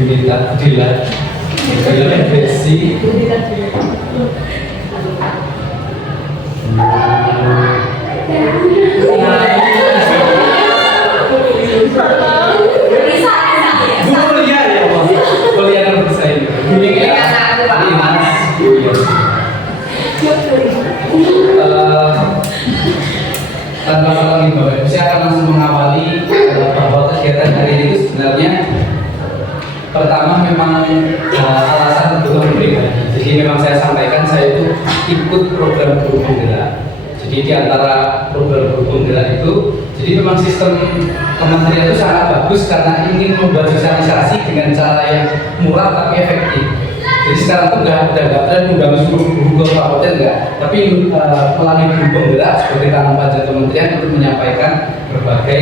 Yunita Dila Desi kuliah ya Allah, kuliah yang bersaing. Ini kan Pak Mas. Tanpa lagi Bapak, saya akan langsung mengawali bahwa kegiatan hari ini itu sebenarnya pertama memang alasan kebutuhan pribadi. Jadi memang saya sampaikan saya itu ikut program guru penggerak. Jadi di antara program guru penggerak itu, jadi memang sistem kementerian itu sangat bagus karena ingin membuat sosialisasi dengan cara yang murah tapi efektif. Jadi sekarang tuh udah nggak undang seluruh guru kabupaten enggak, tapi melalui guru penggerak sebagai tangan pajak kementerian untuk menyampaikan berbagai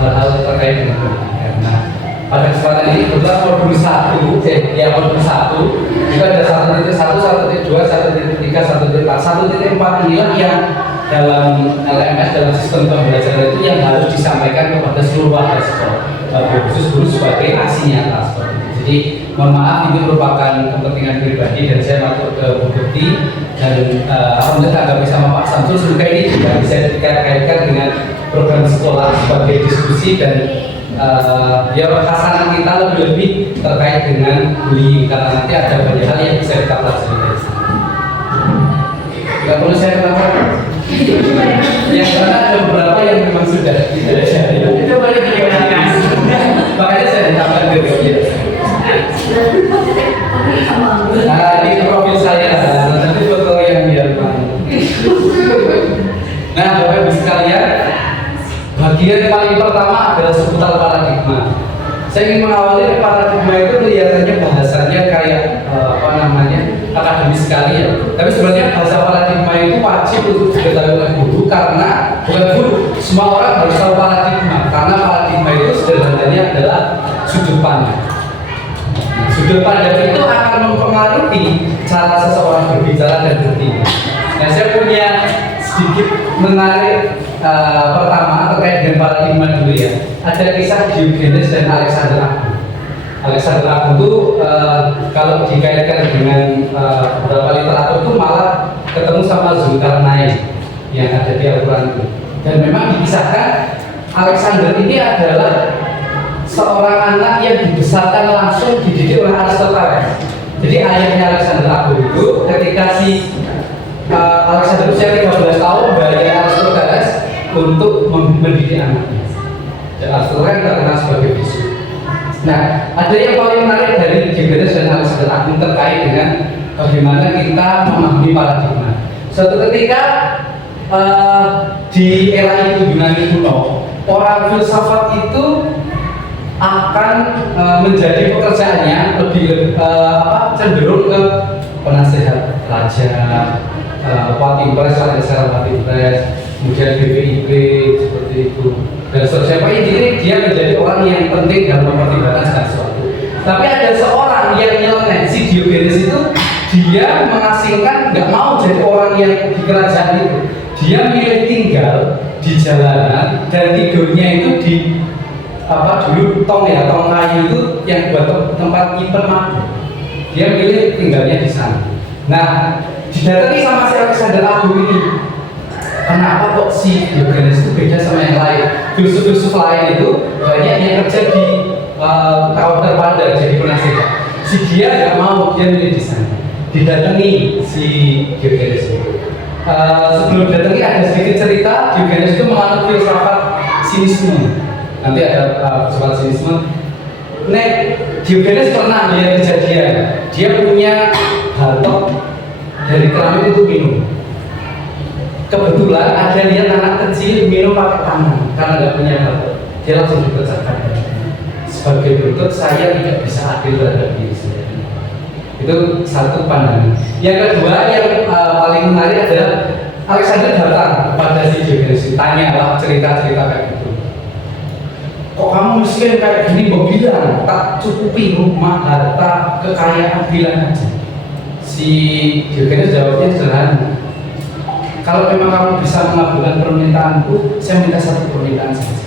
hal-hal terkait dengan pendidikan. Nah, pada kesempatan ini kebetulan modul 1 itu ada 1.1, 1.2, 1.3, 1.4. 1.4 inilah yang dalam LMS, dalam sistem pembelajaran itu yang harus disampaikan kepada seluruh warga sekolah, khusus guru sebagai aksi nyata. Jadi mohon maaf, ini merupakan kepentingan pribadi dan saya masuk ke Bu Bukti dan alhamdulillah tanggapi sama Pak Samsul, semoga ini juga bisa dikaitkan dengan program sekolah sebagai diskusi dan ya khasanah kita lebih terkait dengan bullying karena nanti ada banyak hal yang bisa kita pelajari dari sana. Tidak perlu saya kenapa? Yang karena ada beberapa yang memang sudah kita pelajari. Itu boleh digunakan. Makanya saya tambahkan ke dia. Nah, ini profil saya. Nanti foto yang biar Nah, Bapak Ibu sekalian, bagian paling pertama adalah seputar paradigma. Saya ingin mengawali paradigma itu kelihatannya bahasanya kayak akademis sekali ya. Tapi sebenarnya bahasa paradigma itu wajib untuk diketahui oleh guru karena bukan guru, semua orang harus tahu paradigma karena paradigma itu sederhananya adalah sudut pandang. Sudut pandang itu akan mempengaruhi cara seseorang berbicara dan bertindak. Nah, saya punya sedikit menarik pertama terkait dengan paradigma dulu ya. Ada kisah Diogenes dan Alexander Agung. Alexander Agung itu kalau dikaitkan dengan beberapa literatur itu malah ketemu sama Zulkarnain yang ada di Al-Quran itu. Dan memang dikisahkan Alexander ini adalah seorang anak yang dibesarkan langsung dididik oleh Aristoteles. Jadi ayahnya Alexander Agung itu ketika si Alexander usia 13 tahun bayar Aristoteles untuk mendidik anaknya. Dan Aristoteles terkenal sebagai bisu. Nah, ada yang paling menarik dari Diogenes dan Alexander Agung terkait dengan bagaimana kita memahami paradigma. Suatu ketika di era itu Yunani kuno, orang filsafat itu akan menjadi pekerjaannya lebih cenderung ke penasehat raja, Watimpres, kemudian BPIP seperti itu. Dan siapa ini dia menjadi orang yang penting dalam mempertimbangkan segala sesuatu. Tapi ada seorang yang nyeleneh, si Diogenes itu dia mengasingkan, nggak mau jadi orang yang di kerajaan itu. Dia milih tinggal di jalanan dan tidurnya itu di dulu tong kayu itu yang buat tempat nyimpen madu. Dia milih tinggalnya di sana. Nah, didatangi sama si Alexander Agung ini. Kenapa kok si Diogenes itu beda sama yang lain? Filsuf-filsuf lain itu banyak yang kerja di counter pandang jadi penasehat. Si dia nggak mau, dia milih di sana. Didatangi si Diogenes itu. Sebelum didatangi ada sedikit cerita. Diogenes itu menganut filsafat sinisme. Nanti ada soal sinisme. Diogenes pernah melihat kejadian. Dia punya batok dari keramik untuk minum. Kebetulan ada lihat anak kecil minum pakai tangan karena nggak punya batok. Dia langsung dikerjakan. Sebagai bentuk saya tidak bisa adil terhadap diri saya. Itu satu pandangan. Yang kedua yang paling menarik adalah Alexander datang kepada si Diogenes, tanya lah cerita-cerita kayak gitu. Kok kamu miskin kayak gini? Mau bilang tak cukupi rumah, harta, kekayaan, bilang aja. Si Diogenes jawabnya sederhana. Kalau memang kamu bisa mengabulkan permintaanku, saya minta satu permintaan saja.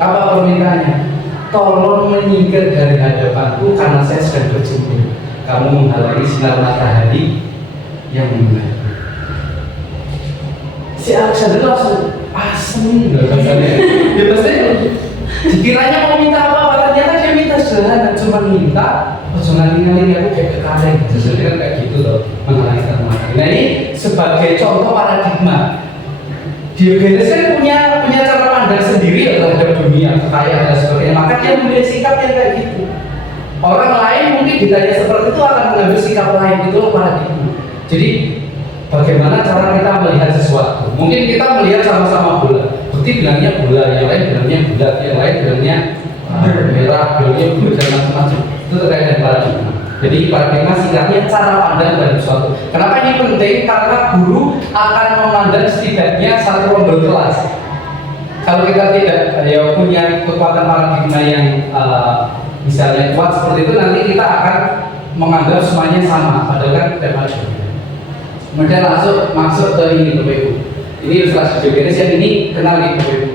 Apa permintaannya? tolong menyingkir dari hadapanku karena saya sedang berjemur. Kamu menghalangi sinar matahari yang mengalir. Si Alexander langsung asem bahasanya. Ya pasti dikiranya mau minta apa, ternyata dia minta sederhana, cuma minta jangan ngalih aku kayak kekaleng gitu. Jadi kan kayak gitu loh, menghalangi sinar matahari. Nah ini sebagai contoh paradigma. Diogenes kan punya cara pandang sendiri ya terhadap dunia, kekayaan dan sebagainya. Maka dia memilih sikap yang kayak gitu. Orang lain mungkin ditanya seperti itu akan mengambil sikap lain, itulah paradigma. Jadi bagaimana cara kita melihat sesuatu? Mungkin kita melihat sama-sama bola. Bukti bilangnya bola, yang lain bilangnya bulat, yang lain bilangnya merah, bilangnya biru dan macam-macam. Itu terkait dengan paradigma. Jadi paradigma singkatnya cara pandang dari sesuatu. Kenapa ini penting? Karena guru akan memandang setidaknya satu rombel kelas. Kalau kita tidak punya kekuatan paradigma yang misalnya kuat seperti itu, nanti kita akan menganggap semuanya sama. Padahal kan tidak ada. Kemudian masuk ke ini Bapak Ibu. Ini ilustrasi Diogenes yang ini kenal nih Bapak Ibu.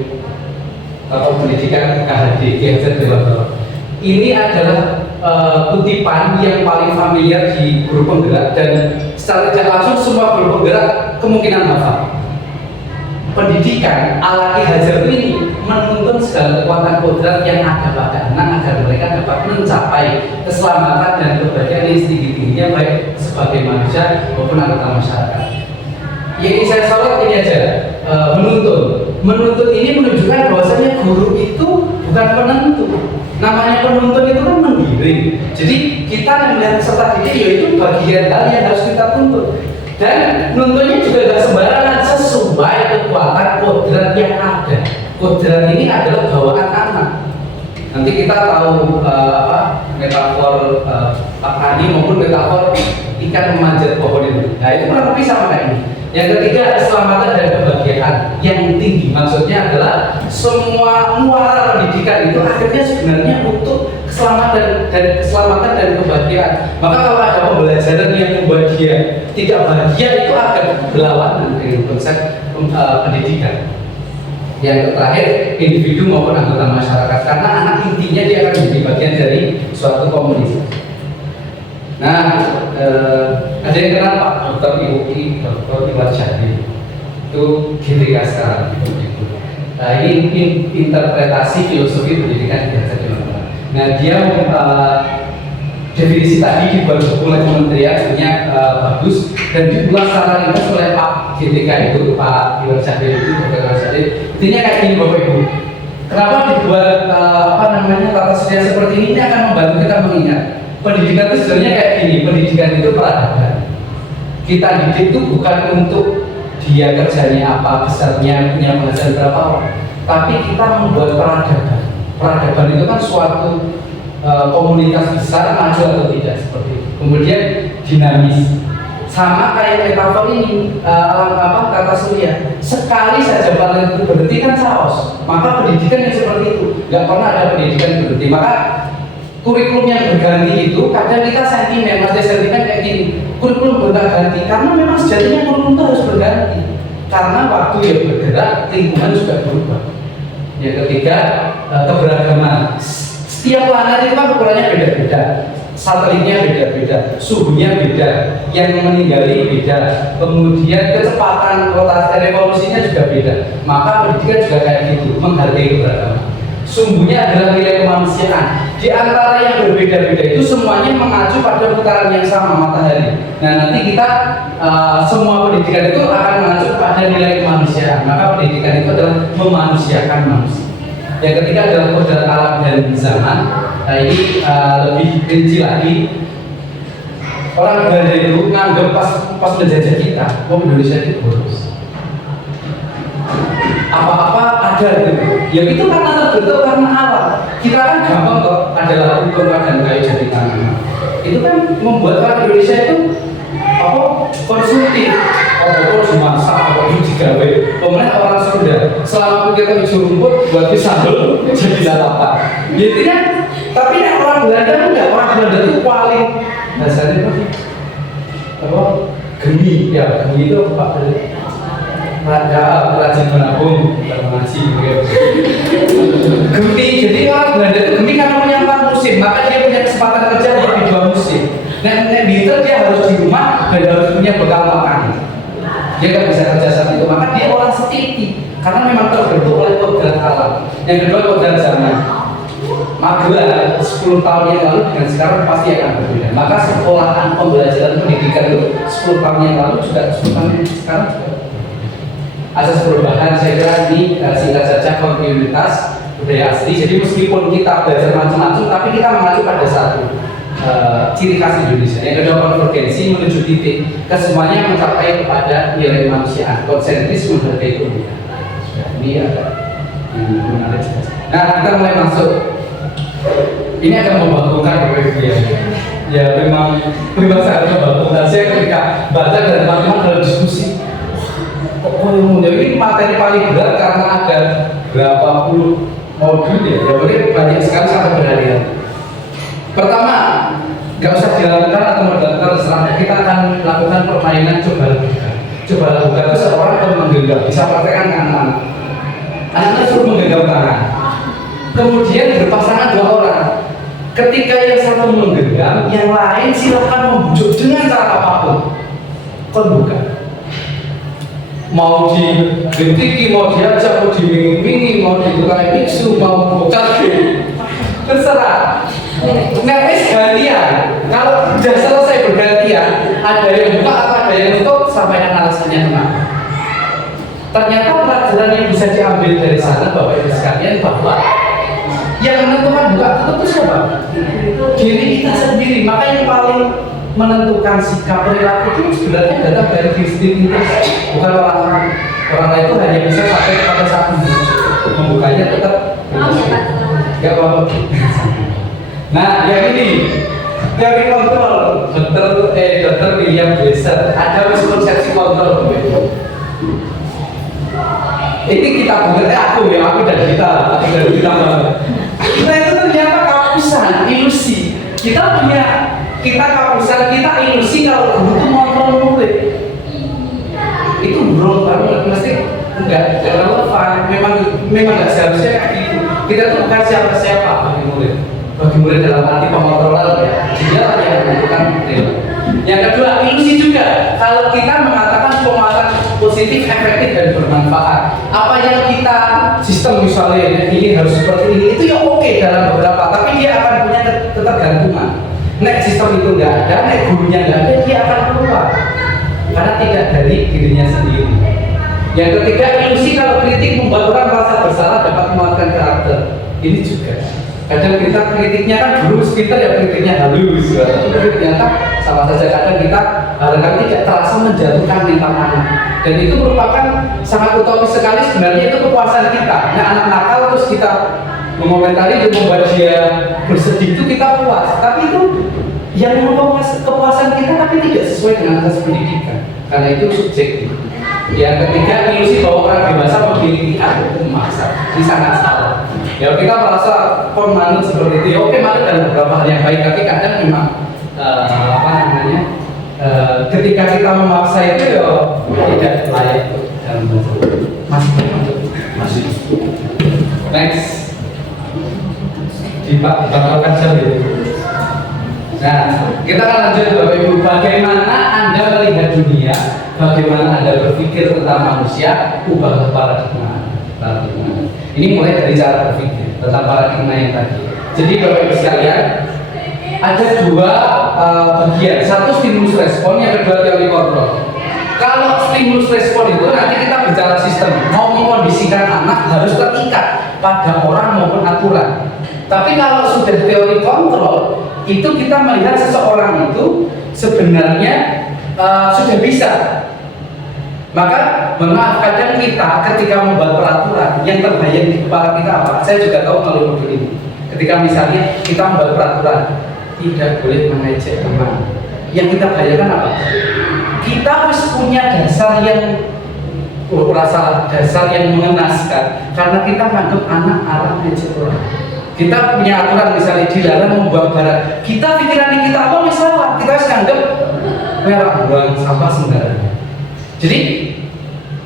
Atau pendidikan KHD, Ki Hajar. Ini adalah kutipan yang paling familiar di guru penggerak dan secara tidak langsung semua guru penggerak kemungkinan hafal. Pendidikan ala Ki Hajar ini menuntun segala kekuatan kodrat yang ada pada anak agar mereka dapat mencapai keselamatan dan kebahagiaan yang setinggi-tingginya baik sebagai manusia maupun anggota masyarakat. Yang saya sorot ini aja, menuntun ini menunjukkan bahwasanya guru itu bukan penentu. Namanya penuntun itu kan mengiring. Jadi kita melihat peserta didik yaitu bagian hal yang harus kita tuntut. Dan nuntunnya juga tidak sembarangan, sesuai kekuatan kodrat yang ada. Kodrat ini adalah bawaan anak. Nanti kita tahu metafor Pak Ani maupun metafor ikan memanjat pohon itu. Nah itu kurang lebih sama kayak ini. Yang ketiga, keselamatan dan kebahagiaan yang tinggi. Maksudnya adalah semua muara pendidikan itu akhirnya sebenarnya untuk keselamatan dan kebahagiaan. Maka kalau ada pembelajaran yang membuat dia tidak bahagia, itu akan berlawanan dengan konsep pendidikan. Yang terakhir, individu maupun anggota masyarakat. Karena anak intinya dia akan menjadi bagian dari suatu komunitas. Nah, ada yang kenal Pak Dr. Iwan Syahri, itu GTK sekarang. Nah, ini interpretasi filosofi pendidikan yang saya teman-teman. Nah, dia definisi tadi dibuat oleh kementerian sebenarnya bagus dan diulas secara ringkas oleh Pak GTK itu, Pak Iwan Syahri itu, Dr. Iwan Syahri. Intinya kayak gini Bapak Ibu. Kenapa dibuat tata sedia seperti ini akan membantu kita mengingat. Pendidikan itu sebenarnya kayak gini, pendidikan itu peradaban. Kita didik itu bukan untuk dia kerjanya apa, besarnya, punya penghasilan berapa orang, tapi kita membuat peradaban. Peradaban itu kan suatu komunitas besar, maju atau tidak seperti itu. Kemudian dinamis. Sama kayak metafor ini, kata Surya. Sekali saja paling itu berhenti kan chaos. Maka pendidikan yang seperti itu, nggak pernah ada pendidikan berhenti. Maka kurikulum yang berganti itu kadang kita sentimen kayak gini, kurikulum berganti karena memang sejatinya kurikulum itu harus berganti karena waktu yang bergerak, lingkungan juga berubah. Yang ketiga, keberagaman. Setiap planet itu kan ukurannya beda-beda, satelitnya beda-beda, suhunya beda, yang meninggali beda, kemudian kecepatan rotasi revolusinya juga beda. Maka pendidikan juga kayak gitu, menghargai keberagaman. Sumbernya adalah nilai kemanusiaan. Di antara yang berbeda-beda itu semuanya mengacu pada putaran yang sama, matahari. Nah nanti kita semua pendidikan itu akan mengacu pada nilai kemanusiaan. Maka pendidikan itu adalah memanusiakan manusia. Yang ketiga adalah kodrat alam dan zaman. Nah ini lebih rinci lagi. Orang Belanda itu nganggap pas menjajah kita, Indonesia itu boros. Apa-apa ada gitu. Ya itu karena terbentuk karena alam. Kita kan gampang kok adalah hukum dan kayu jati tangan. Itu kan membuat orang Indonesia itu konsumtif. Masak, digawe. Pemenang orang Sunda. Selama kita hijau rumput buat sambal jadi lalapan. Jadi kan, tapi orang Belanda enggak. Orang Belanda itu paling dasarnya geni ya, geni itu apa? Rajin menabung, ngaji gitu. Gemi, jadi orang Belanda itu gemi karena punya 4 musim, maka dia punya kesempatan kerja di 2 musim. Nah, winter dia harus di rumah dan harus punya bekal makan. Dia nggak bisa kerja saat itu, maka dia orang setiti karena memang terbentuk oleh kodrat alam. Yang kedua kodrat zaman. Magelang 10 tahun yang lalu dengan sekarang pasti akan berbeda. Maka sekolahan pembelajaran pendidikan itu 10 tahun yang lalu juga 10 tahun yang sekarang juga. Asas perubahan saya kira ini singkat saja kontinuitas budaya asli. Jadi meskipun kita belajar macam-macam, tapi kita mengacu pada satu ciri khas Indonesia. Yang kedua konvergensi menuju titik kesemuanya mencapai kepada nilai kemanusiaan, konsentris menghargai kemuliaan. Ini ada yang menarik. Nah kita mulai masuk. Ini akan membangkitkan ya. Ya memang sangat membangkitkan. Saya ketika baca dan teman-teman dalam diskusi. Ini materi paling berat karena ada berapa puluh modul ya. Jadi banyak sekali sampai berhari-hari. Pertama, nggak usah dilakukan atau mendaftar setelah kita akan lakukan permainan coba lakukan. Coba lakukan itu seorang atau menggenggam, bisa praktekkan dengan anak. Anaknya suruh menggenggam tangan. Kemudian berpasangan 2 orang. Ketika yang satu menggenggam, yang lain silakan membujuk dengan cara apapun. Kon buka. Mau digentiki, mau diajak, mau dimingi-mingi, mau ditukar biksu, mau buka, terserah. Nah, gantian. Kalau sudah selesai bergantian, ada yang buka atau ada yang tutup, sampaikan alasannya kenapa. Ternyata pelajaran yang bisa diambil dari sana Bapak Ibu sekalian bahwa yang menentukan buka tutup itu siapa? Diri kita sendiri. Maka yang paling menentukan sikap perilaku itu sebenarnya datang dari diri sendiri, bukan orang lain. Orang lain itu hanya bisa sampai pada saat membukanya tetap nggak apa-apa. Nah, yang ini teori kontrol Dr. William Glasser ada miskonsepsi kontrol. Ini kita bukannya aku dan kita banget. Nah itu ternyata kapusan, ilusi. Kita kapusan, kita ilusi kalau guru itu ngontrol murid. Itu buruk banget, mesti enggak relevan. Memang enggak seharusnya kayak gitu. Kita tuh bukan siapa-siapa bagi murid. Bagi murid dalam arti pengontrolan ya. Dia yang menentukan nilai. Yang kedua, ilusi juga. Kalau kita mengatakan penguatan positif, efektif dan bermanfaat, apa yang kita sistem misalnya ini harus seperti ini, itu ya oke dalam beberapa, tapi dia akan punya ketergantungan. Nek sistem itu nggak ada, nek gurunya nggak ada, dia akan keluar karena tidak dari dirinya sendiri. Yang ketiga, ilusi kalau kritik membuat orang merasa bersalah dapat menguatkan karakter. Ini juga. Kadang kita kritiknya kan dulu kita ya kritiknya halus, tapi ternyata sama saja kadang kita kadang tidak terasa menjatuhkan mental anak. Dan itu merupakan sangat utopis sekali sebenarnya, itu kepuasan kita. Nah anak nakal terus kita mengomentari dan membuat dia bersedih itu kita puas, tapi itu yang merupakan kepuasan kita tapi tidak sesuai dengan asas pendidikan karena itu subjektif. Yang ketiga, ilusi bahwa orang dewasa memiliki hak memaksa. Ini sangat salah. Ya kita merasa manut seperti itu. Ya, oke, manut dalam beberapa hal yang baik, tapi kadang memang ketika kita memaksa itu ya tidak layak dalam masih. Next, dibatalkan saja. Nah, kita akan lanjut Bapak Ibu. Bagaimana Anda melihat dunia? Bagaimana Anda berpikir tentang manusia? Ubah paradigma. Ini mulai dari cara berpikir tentang paradigma yang tadi. Jadi Bapak Ibu sekalian, ada 2 bagian. Satu stimulus respon, yang kedua teori kontrol. Kalau stimulus respon itu nanti kita bicara sistem. Mau mengkondisikan anak harus terikat pada orang maupun aturan. Tapi kalau sudah teori kontrol, itu kita melihat seseorang itu sebenarnya sudah bisa. Maka mohon maaf, kadang kita ketika membuat peraturan yang terbayang di kepala kita apa? Saya juga tahu melalui modul ini. Ketika misalnya kita membuat peraturan tidak boleh mengejek teman, yang kita bayangkan apa? Kita harus punya dasar yang mengenaskan karena kita menganggap anak arah ngejek orang. Kita punya aturan misalnya dilarang membuang barang. Kita pikiran kita apa misalnya? Kita harus anggap merah buang sampah sembarangan. Jadi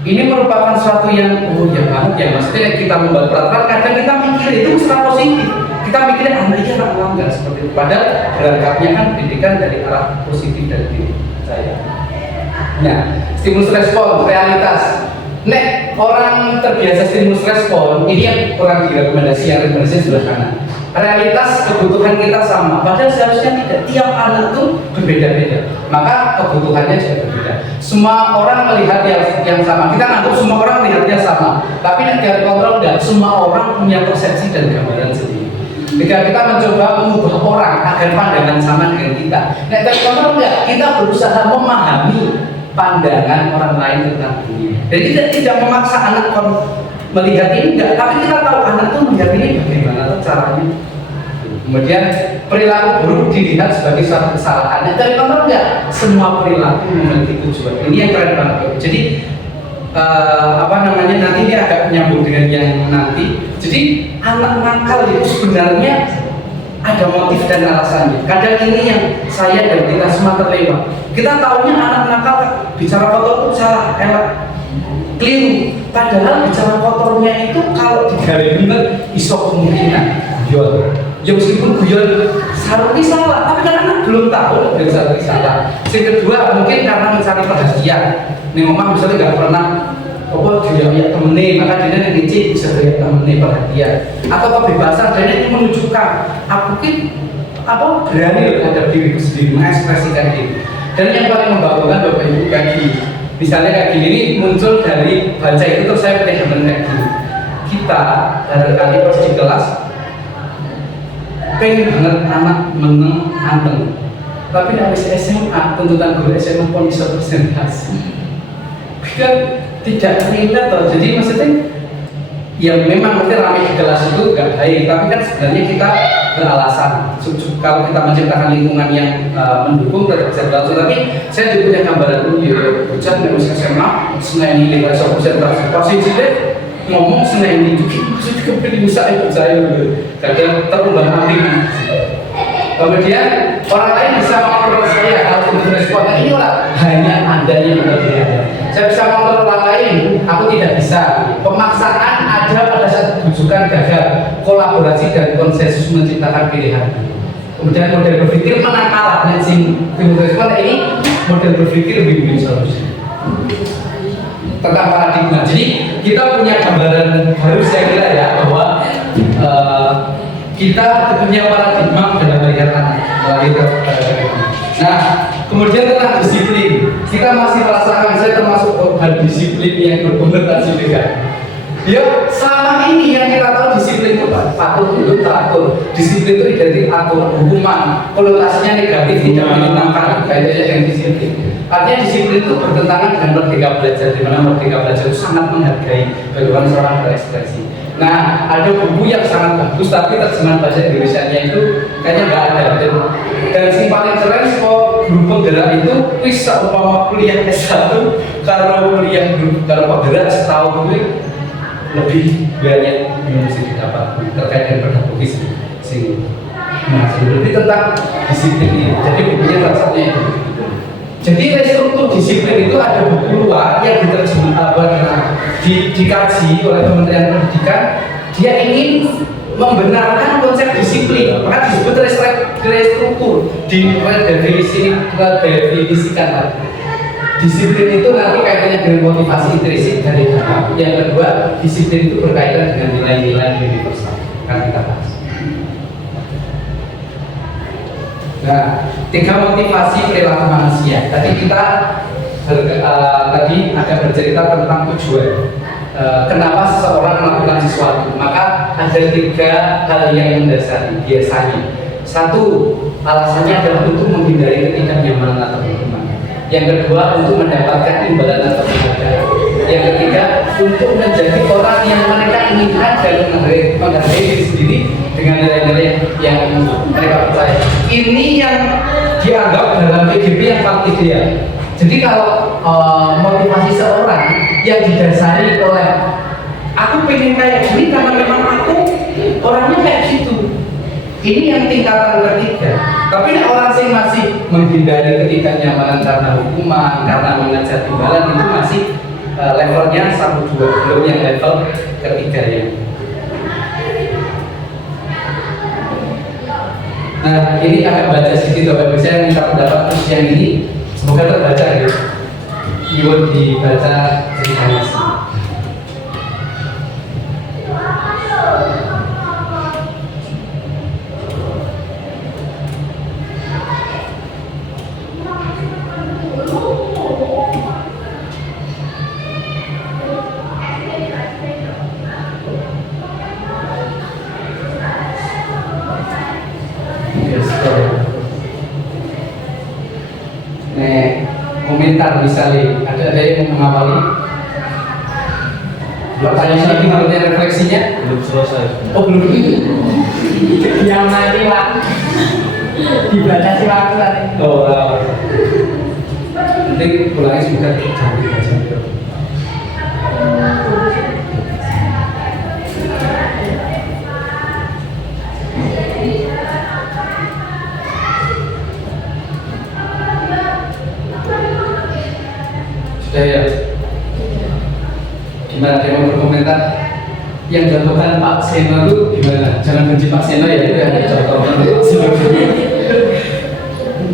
ini merupakan suatu yang banget ya, maksudnya kita membuat peraturan kadang kita mikir itu secara positif, kita mikirnya anak ini anak enggak seperti itu, padahal berangkatnya kan pendidikan dari arah positif dari diri saya. Nah, stimulus respon realitas. Nek orang terbiasa stimulus respon, ini yang kurang direkomendasi sebelah kanan. Realitas kebutuhan kita sama, padahal seharusnya tidak. Tiap anak itu berbeda-beda, maka kebutuhannya juga berbeda. Semua orang melihat yang sama. Kita anggap semua orang melihatnya sama, tapi nek dari kontrol enggak. Semua orang punya persepsi dan gambaran sendiri. Jika kita mencoba mengubah orang agar pandangan sama dengan kita, nek dari kontrol enggak. Kita berusaha memahami pandangan orang lain tentang dunia. Jadi kita tidak memaksa anak melihat ini enggak, tapi kita tahu anak itu melihat ini bagaimana caranya. Kemudian perilaku buruk dilihat sebagai suatu kesalahan. Dari kontrol enggak, semua perilaku memiliki tujuan. Ini yang keren banget. Jadi nanti ini agak nyambung dengan yang nanti. Jadi anak nakal itu sebenarnya ada motif dan alasannya. Kadang ini yang saya dan kita semua terlewat. Kita tahunya anak nakal bicara kotor itu salah, keliru. Padahal bicara kotornya itu kalau digaris bener iso kemungkinan guyon. Ya meskipun guyon seharusnya salah, tapi kan anak belum tahu seharusnya salah. Yang kedua mungkin karena mencari perhatian. Nih mama misalnya nggak pernah dia temennya, maka dia ngecek bisa lihat temennya perhatian. Atau kebebasan dia ingin menunjukkan aku berani terhadap diriku sendiri, mengekspresikan diri. Dan yang paling membanggakan Bapak Ibu misalnya kayak gini, ini muncul dari baca itu terus saya pilih temen kayak gini. Kita barangkali pas di kelas pengen banget anak meneng anteng, tapi dari SMA tuntutan guru SMA pun bisa presentasi. Kan tidak terlihat toh. Jadi maksudnya ya memang mungkin ramai di kelas itu gak baik, tapi kan sebenarnya kita beralasan kalau kita menciptakan lingkungan yang mendukung tetap bisa berlangsung. Tapi saya juga punya gambaran dulu ya, hujan dari SMA Senin ini kalau konsentrasi posisi ngomong Senin ini maksudnya kepilih bisa ikut saya dulu kadang terumbang ambing. Kemudian orang lain bisa mengontrol saya kalau untuk respon. Ini hanya Anda yang berbeda. Saya bisa mengontrol orang lain, aku tidak bisa. Pemaksaan ada pada saat bujukan gagal, kolaborasi dan konsensus menciptakan pilihan. Kemudian model berpikir menakalah sing respon ini model berpikir win-win solution tentang paradigma. Jadi kita punya gambaran harus saya kira ya bahwa kita punya paradigma dalam melihat anak. Nah, kemudian tentang disiplin, kita masih merasakan saya termasuk korban disiplin yang berkonotasi dengan. Ya, selama ini yang kita tahu disiplin itu patuh itu teratur. Disiplin itu identik aturan hukuman, konotasinya negatif, tidak menyenangkan, kaitannya dengan disiplin. Artinya disiplin itu bertentangan dengan merdeka belajar, di mana merdeka belajar itu sangat menghargai bagaimana seorang berekspresi. Nah, ada buku yang sangat bagus, tapi terjemahan bahasa Indonesia-nya itu kayaknya nggak ada. Dan yang paling keren kok guru penggerak itu bisa umpama kuliah S1 kalau penggerak setahun itu lebih banyak yang mesti didapat terkait dengan pedagogis lebih tentang disiplin ini. Jadi bukunya rasanya itu. Jadi restruktur disiplin itu ada buku luar yang dikaji oleh Kementerian Pendidikan. Dia ingin membenarkan konsep disiplin, maka disebut restruktur. Definisikan disiplin itu nanti kaitannya dengan motivasi intrinsik dari dalam. Yang kedua, disiplin itu berkaitan dengan nilai-nilai universal. Kan kita bahas. Nah, 3 motivasi perilaku manusia. Tadi kita akan bercerita tentang tujuan. Kenapa seseorang melakukan sesuatu? Maka ada 3 hal yang mendasari biasanya. 1, alasannya adalah untuk menghindari ketidaknyamanan atau hukuman. Yang kedua, untuk mendapatkan imbalan atau penghargaan. Yang ketiga, untuk menjadi orang yang mereka inginkan dan menghargai diri sendiri dengan nilai-nilai yang mereka percaya. Ini yang dianggap dalam PGP yang paling ideal. Jadi kalau motivasi seorang yang didasari oleh aku pengen kayak gini karena memang aku orangnya kayak gitu. Ini yang tingkatan ketiga. Tapi orang yang masih menghindari ketidaknyamanan karena hukuman, karena mengejar imbalan itu masih levelnya 1, 2, belum yang level ketiga ya. Nah ini akan baca sedikit Bapak Ibu, saya minta pendapat terus yang ini semoga terbaca ya. Ibu dibaca ceritanya sih. Komentar misalnya ada yang mau mengawali pertanyaannya gimana refleksinya? Belum selesai. Oh belum. Yang nanti Pak dibaca si waktu tadi. Oh nanti pulangnya semoga jangan dibaca. Ya. Gimana dia mau berkomentar? Yang jatuhkan Pak Seno itu gimana? Jangan benci Pak Seno ya, itu yang dijatuhkan Pak Seno.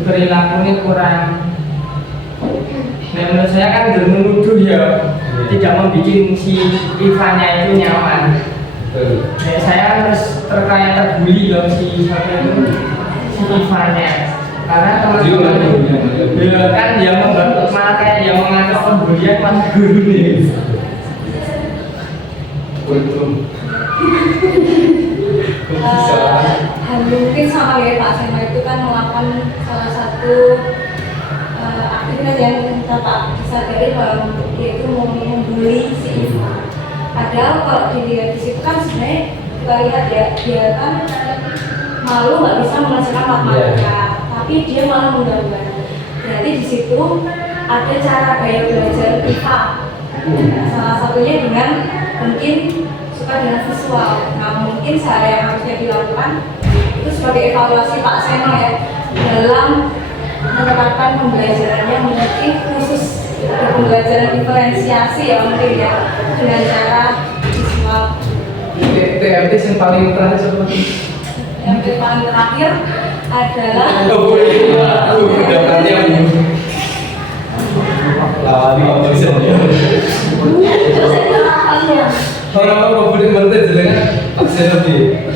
Perilakunya kurang. Nah, menurut saya kan menuduh ya, tidak membuat si Ivannya itu nyaman. Nah, saya harus terkait terbuli dong si Ivannya. Karena teman-teman ya kan yang membantu malah kayak yang mengatur pembulian mas guru nih. Mungkin sama ya Pak Sema itu kan melakukan salah satu aktivitas yang Bapak disadari bahwa dia itu mau membuli si Iva. Padahal kalau dilihat di situ kan sebenarnya kita lihat ya dia kan malu nggak bisa mengerjakan matematika. Tapi dia malah menggambar. Berarti di situ ada cara gaya belajar IPA. Salah satunya dengan mungkin suka dengan visual. Nah mungkin cara yang harusnya dilakukan itu sebagai evaluasi Pak Seno ya dalam menerapkan pembelajarannya mungkin khusus pembelajaran diferensiasi ya mungkin ya dengan cara visual. TMT yang paling terakhir seperti yang paling terakhir adalah lawan bisa orang kemudian berarti dengan vaksin lebih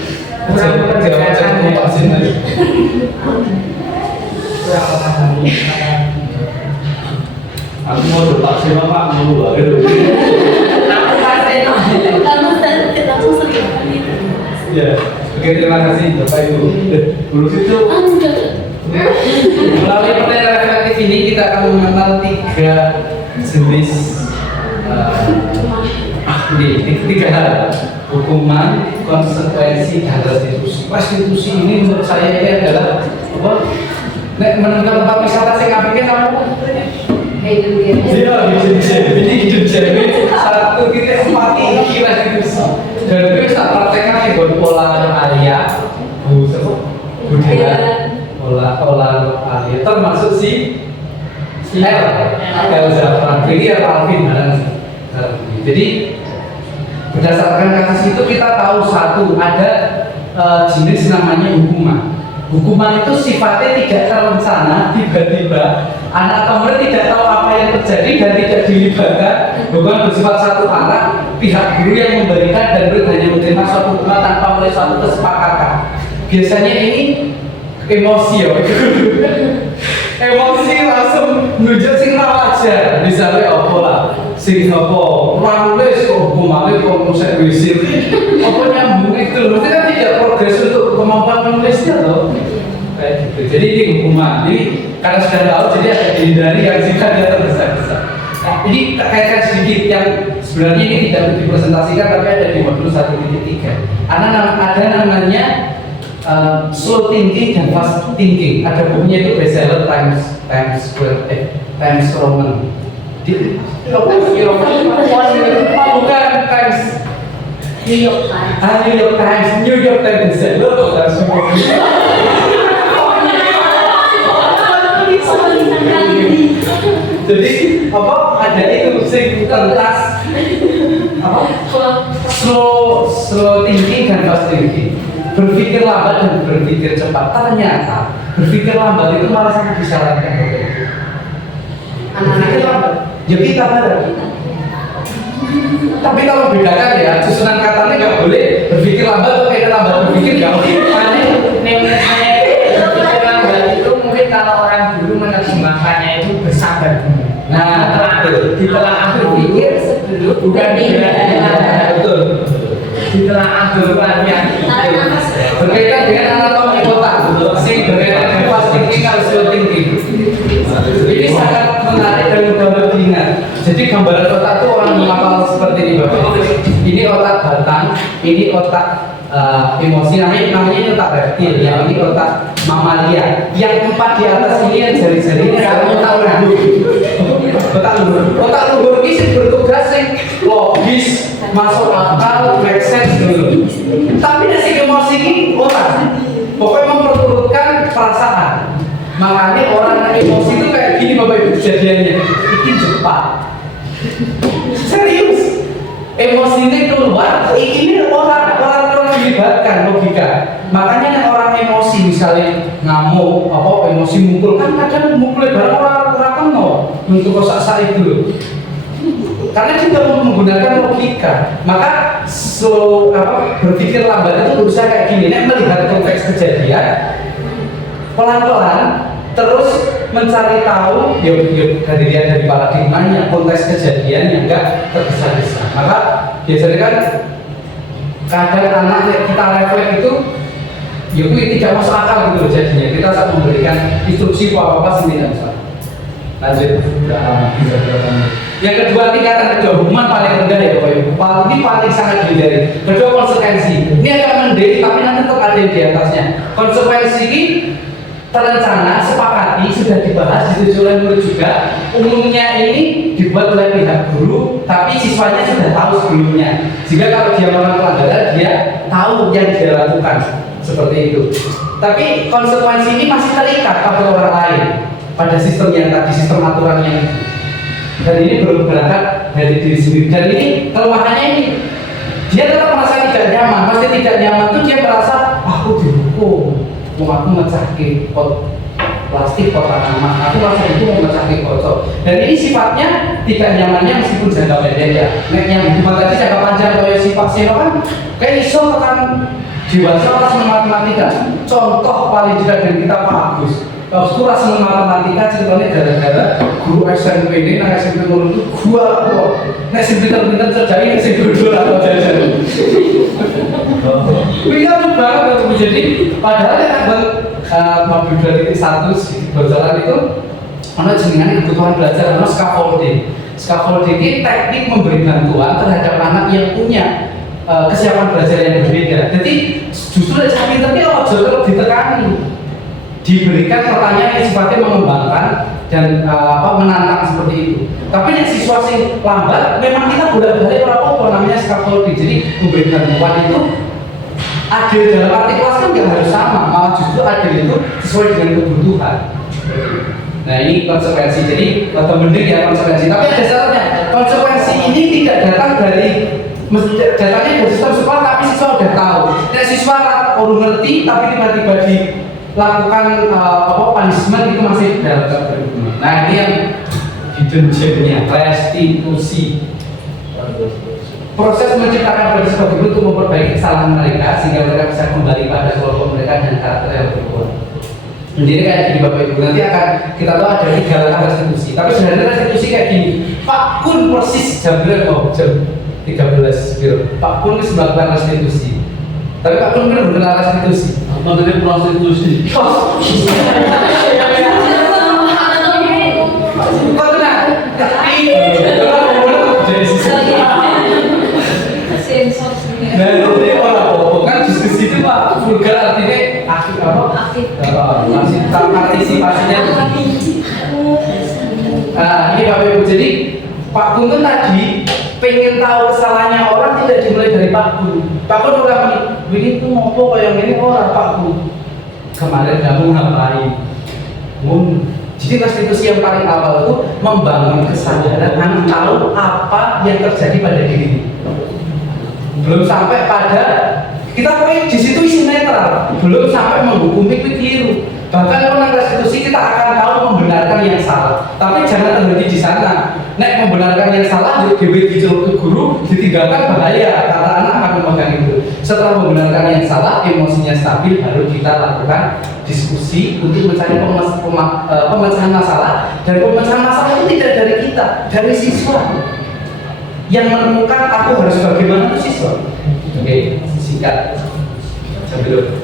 jangan vaksin lagi aku mau vaksin apa mau baru ya. Oke, terima kasih Bapak Ibu. Dulu itu melalui pertanyaan reflektif ini kita akan mengenal 3 jenis tiga hal: hukuman, konsekuensi, dan restitusi. Restitusi ini menurut saya ini adalah apa? Menemukan tempat wisata sing apike apa? hidup dia. Iya, ini hidup jadi satu kita empati restitusi. Dan itu tak praktekkan buat pola Alia, budaya pola Alia termasuk si Zafran, ini ya Pak Alvin. Jadi berdasarkan kasus itu kita tahu satu ada jenis namanya hukuman. Hukuman itu sifatnya tidak terencana, tiba-tiba anak atau murid tidak tahu apa yang terjadi dan tidak dilibatkan, bukan bersifat satu arah, pihak guru yang memberikan dan murid hanya menerima suatu hukuman tanpa mulai suatu kesepakatan. Biasanya ini emosi ya, emosi langsung menunjuk sing wajar, misalnya apa lah, sing apa, nulis hukumannya kok musik wisir, apa nyambung itu, mesti kan tidak progres untuk kemampuan menulisnya loh. Kayak gitu. Jadi ini hukuman. Jadi karena sudah tahu, jadi ada dihindari yang sifatnya tergesa-gesa. Nah, ini kaitkan sedikit yang sebenarnya ini tidak dipresentasikan tapi ada di modul 1.3. Ada namanya slow thinking dan fast thinking. Ada bukunya itu bestseller Times Roman. Bukan Times New York Times bestseller. Jadi apa ada itu sing tentang lintas apa? Slow thinking dan fast thinking. Berpikir lambat dan berpikir cepat. Ternyata berpikir lambat itu malah sangat disarankan. Berpikir lambat, ya kita bareng. Tapi kalau bedakan ya, susunan katanya nggak boleh berpikir lambat atau kayak lambat berpikir nggak boleh. Saya berpikir lambat itu mungkin kalau orang dulu menerjemahkannya itu bersabar dulu. Nah, ditelaah berpikir sebelum bukan betul. ditelaah dulu hati-hati. Berkaitan dengan anatomi otak, sing berkaitan dengan fast thinking atau slow thinking. Ini sangat menarik dan mudah diingat. Jadi gambaran otak itu orang menghafal seperti ini Bapak. Ini otak batang, ini otak emosi, namanya ini otak reptil, yang ini otak mamalia. Yang empat di atas ini yang jari-jarinya adalah otak luhur. Otak luhur. Otak luhur ini bertugas yang logis, masuk akal, make sense dulu. Tapi dari emosi ini orang, pokoknya memperturutkan perasaan. Makanya orang yang emosi itu kayak gini Bapak Ibu kejadiannya. Ini cepat. Serius. Emosi ini keluar, ini orang dilibatkan logika. Makanya yang orang emosi misalnya ngamuk, apa emosi mukul kan kadang mukulnya barang orang kenal untuk kosak itu loh. Karena kita menggunakan logika, maka berpikir lambat itu berusaha kayak gini. Nek melihat konteks kejadian, pelan-pelan, terus mencari tahu, dari paradigmanya konteks kejadian yang enggak tergesa-gesa. Maka biasanya kan kadang anak kita refleks itu, tidak masuk akal gitu loh jadinya. Kita saat memberikan instruksi apa-apa sih tidak usah. Lanjut. Yang kedua, tingkatan kedua, hukuman paling rendah ya Bapak Ibu. Ini paling sangat dihindari. Kedua, konsekuensi. Ini agak mendek, tapi nanti tetap ada yang di atasnya. Konsekuensi ini terencana, sepakati, sudah dibahas, disetujui oleh murid juga. Umumnya ini dibuat oleh pihak guru, tapi siswanya sudah tahu sebelumnya. Jika kalau dia melakukan pelanggaran, dia tahu yang dia lakukan. Seperti itu. Tapi konsekuensi ini masih terikat pada orang lain, pada sistem yang tadi, sistem aturan yang dan ini belum berangkat dari diri sendiri. Dan ini kelemahannya ini, dia tetap merasa tidak nyaman. Pasti tidak nyaman itu dia merasa aku dihukum, mau aku mecahkan pot plastik kotak nama, aku merasa itu mau mecahkan botol. Dan ini sifatnya tidak nyamannya meskipun jangka pendek ya. Nek yang hukuman tadi jangka panjang kalau sifat seno kan kayak iso tekan dewasa langsung matematika. Contoh paling tidak dari kita Pak Agus. Aku rasa matematika ceritanya gara-gara guru SMP ini, nah SMP menurut itu gua kok nek sing pinter-pinter terjadi nek sing bodoh atau jajan. Pintar banget waktu jadi padahal ya mobil 2.1 bocoran itu ada jenengan kebutuhan belajar, ada scaffolding. Scaffolding ini teknik memberi bantuan terhadap anak yang punya kesiapan belajar yang berbeda. Jadi justru dari samping tapi kalau ditekani, diberikan pertanyaan yang sifatnya mengembangkan dan menantang seperti itu. Tapi yang siswa sing lambat, memang kita bolak-balik apa namanya scaffolding. Jadi memberi bantuan itu adil dalam arti kelas kan nggak harus sama, malah justru adil itu sesuai dengan kebutuhan. Nah ini konsekuensi. Jadi atau mending ya konsekuensi. Tapi ada syaratnya. Konsekuensi ini tidak datang dari datangnya dari sistem sekolah, tapi siswa sudah tahu. Dan siswa orang ngerti, tapi tiba-tiba dilakukan punishment itu masih dalam curriculum. Nah ini yang hidden gem-nya, restitusi. Proses menciptakan bagi sebuah guru untuk memperbaiki kesalahan mereka sehingga mereka bisa kembali pada kelompok mereka dan karakter yang berkuat. Jadi kayak gini Bapak Ibu, nanti akan kita tahu ada 3 langkah restitusi. Tapi sebenarnya restitusi kayak gini, Pak Kun persis jam 13 gitu. Pak Kun itu melakukan restitusi. Tapi Pak Kun kan benar restitusi. Apa tadi prostitusi? Kok tenang? Tapi jadi sensor sebenarnya. nah itu orang apa kan diskusi itu Pak vulgar artinya aktif apa? Aktif. Partisipasinya. Nah ini Bapak Ibu, jadi Pak Kun itu tadi pengen tahu kesalahannya orang tidak dimulai dari Pak Kun. Pak Kun orang begini tuh ngopo kayak ini orang Pak Kun. Kemarin kamu ngapain? Mun Jadi restitusi yang paling awal itu membangun kesadaran anak tahu apa yang terjadi pada diri. Belum sampai pada kita di situ isi netral, belum sampai menghukumi itu keliru. Bahkan kalau restitusi kita akan tahu membenarkan yang salah, tapi jangan terhenti di sana. Nek membenarkan yang salah, dewi diceluk ke guru, ditinggalkan bahaya. Kata anak akan memegang itu. Setelah membenarkan yang salah, emosinya stabil, baru kita lakukan diskusi untuk mencari pemecahan masalah. Dan pemecahan masalah itu tidak dari kita, dari siswa yang menemukan aku harus bagaimana itu siswa. Oke, singkat sambil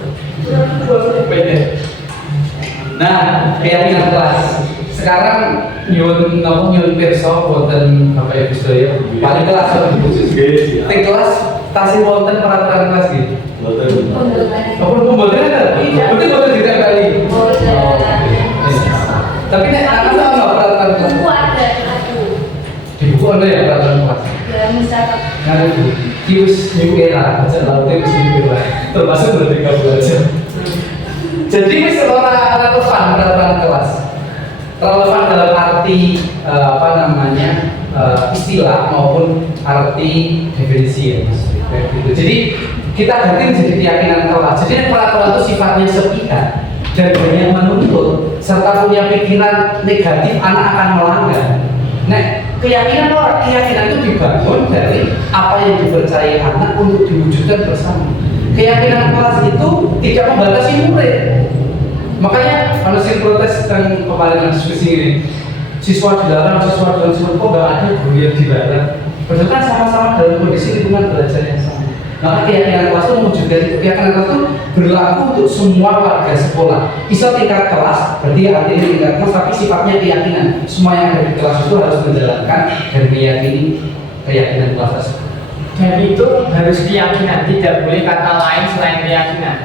nah, keyakinan kelas. Sekarang nyun pirsa wonten Bapak Ibu sedaya paling kelas di kelas tasih wonten peraturan kelas gitu. Apa pemboten ada? Berarti boten ditempeli. Tapi nek anak sama peraturan kelas. Buku ada. Di buku ada ya peraturan kelas. Ya mencatat. Ngaku Bu. Kius new era, baca lautnya wis new era. Termasuk Merdeka Belajar. Jadi wis ora relevan peraturan kelas. Relevan dalam arti istilah maupun arti definisi ya Mas. Gitu. Jadi kita ganti menjadi keyakinan kelas. Jadi peraturan itu sifatnya sepihak dan banyak menuntut serta punya pikiran negatif anak akan melanggar. Nah, keyakinan itu dibangun dari apa yang dipercayai anak untuk diwujudkan bersama. Keyakinan kelas itu tidak membatasi murid. Makanya manusia protes dan kemarin diskusi ini, siswa dilarang kok nggak ada guru yang dilarang. Padahal kan sama-sama dalam kondisi lingkungan belajar yang sama. Maka keyakinan kelas itu mewujudkan keyakinan kelas itu berlaku untuk semua warga sekolah. Bisa tingkat kelas, berarti artinya tingkat kelas, tapi sifatnya keyakinan. Semua yang ada di kelas itu harus menjalankan dan meyakini keyakinan kelas tersebut. Dan itu harus keyakinan, tidak boleh kata lain selain keyakinan.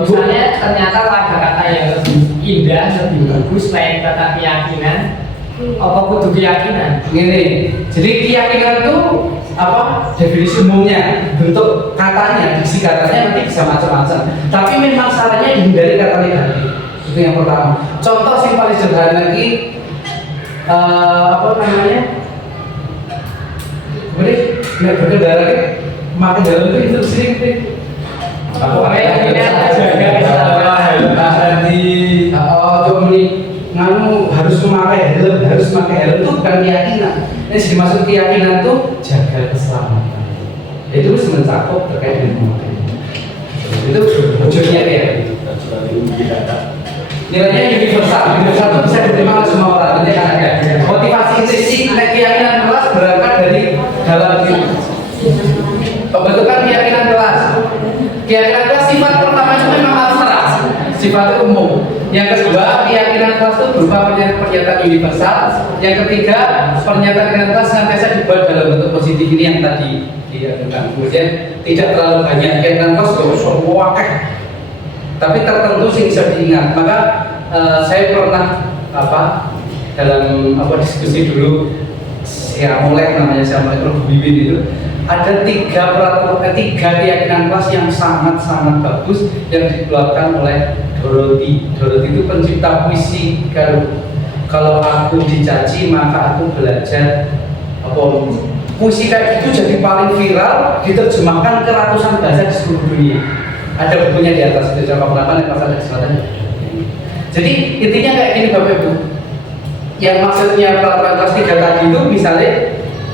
Misalnya ternyata ada kata yang lebih indah, lebih bagus selain kata keyakinan. Apa kudu keyakinan? Gini, jadi keyakinan itu apa? Definisi umumnya, bentuk katanya, diksi katanya nanti bisa macam-macam. Tapi memang salahnya dihindari kata negatif. Itu yang pertama. Contoh yang paling sederhana lagi, Beri, nggak berkendara makin jalan itu sering aku nganu harus memakai helm itu bukan keyakinan. Ini dimaksud keyakinan itu jaga keselamatan. Itu harus mencakup terkait dengan memakai. Itu wujudnya kayak gitu. Nilainya universal itu bisa diterima oleh semua orang. Ini kan ada motivasi intrinsik keyakinan kelas berangkat dari dalam diri. Pembentukan keyakinan kelas. Keyakinan kelas sifat pertamanya memang abstrak, sifatnya umum. Yang kedua, keyakinan kelas itu berupa pernyataan universal. Yang ketiga, pernyataan kelas senantiasa dibuat dalam bentuk positif ini yang tadi diaturkan. Kemudian tidak terlalu banyak keyakinan kelas itu wakil, tapi tertentu sih bisa diingat. Maka saya pernah dalam diskusi dulu namanya Bimbing itu ada tiga keyakinan kelas yang sangat bagus yang dikeluarkan oleh Dorothy. Dorothy itu pencipta puisi kalau aku dicaci maka aku belajar puisi kayak gitu jadi paling viral, diterjemahkan ke ratusan bahasa di seluruh dunia. Ada bukunya di atas itu, coba penapan pas ada kesempatan. Jadi intinya kayak gini Bapak Ibu. Yang maksudnya peraturan kelas 3 tadi itu misalnya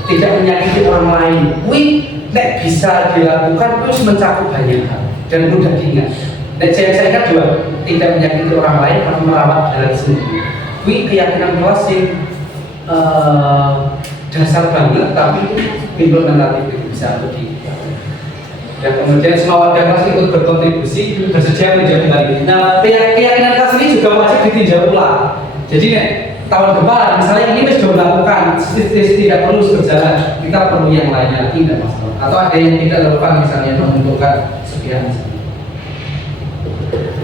tidak menyakiti orang lain. Nek bisa dilakukan terus mencakup banyak hal dan mudah diingat. Dan saya ingat dua, tidak menyakiti orang lain atau merawat diri sendiri. Keyakinan kelas yang dasar banget tapi implementatif itu bisa lebih. Dan kemudian semua warga kelas ikut berkontribusi bersedia menjadi kembali. Nah, keyakinan kelas ini juga wajib ditinjau ulang. Jadi tahun depan misalnya ini sudah dilakukan, tidak perlu berjalan, kita perlu yang lainnya lagi tidak masalah. Atau ada yang tidak relevan misalnya menentukan sekian.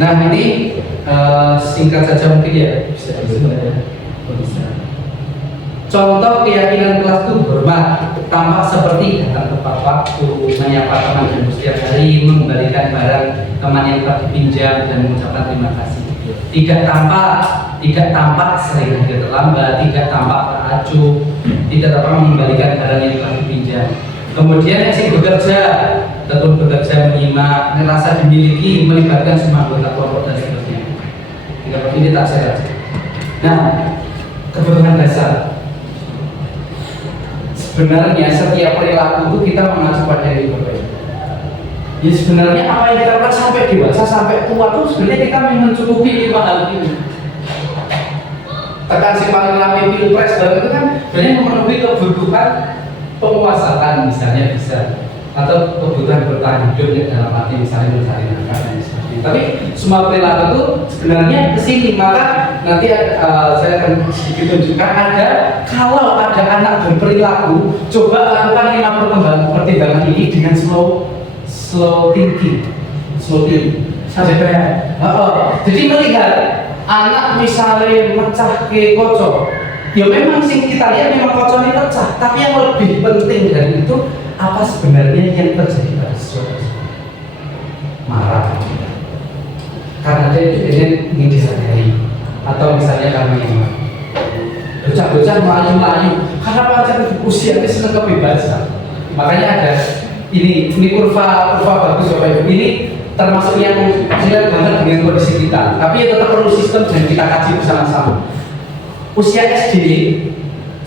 Nah ini singkat saja mungkin ya bisa. Contoh keyakinan kelas itu hormat, tampak seperti datang tepat waktu, menyapa teman dan setiap hari, mengembalikan barang teman yang telah dipinjam dan mengucapkan terima kasih. Tidak tampak tidak tampak sering hadir terlambat, tidak tampak acuh, tidak tampak mengembalikan barang yang telah dipinjam. Kemudian eksik bekerja, tekun bekerja, menyimak, merasa dimiliki, melibatkan semua anggota kelompok dan seterusnya. Ini tak saya. Nah, kebutuhan dasar. Sebenarnya setiap perilaku itu kita mengacu pada ini Bapak Ibu. Ya sebenarnya apa yang kita lakukan sampai dewasa, sampai tua itu sebenarnya kita mencukupi 5 hal ini. Tekan si paling rame pilpres itu kan sebenarnya memenuhi kebutuhan penguasaan misalnya bisa, atau kebutuhan bertahan hidup ya, dalam arti misalnya mencari nafkah dan sebagainya. Tapi semua perilaku itu sebenarnya kesini, maka nanti saya akan sedikit tunjukkan ada kalau ada anak berperilaku, coba lakukan 5 pertimbangan ini dengan slow thinking. Jadi melihat anak misalnya mecah ke kocok, ya memang sing kita lihat memang kocoknya pecah, tapi yang lebih penting dari itu apa sebenarnya yang terjadi pada sesuatu. Marah karena dia ingin disadari, atau misalnya karena yang bocah-bocah melayu karena pacar usianya senang kebebasan. Makanya ada ini kurva bagus Bapak Ibu. Ini termasuk yang relate banget dengan kondisi kita, tapi ya tetap perlu sistem dan kita kaji bersama-sama. Usia SD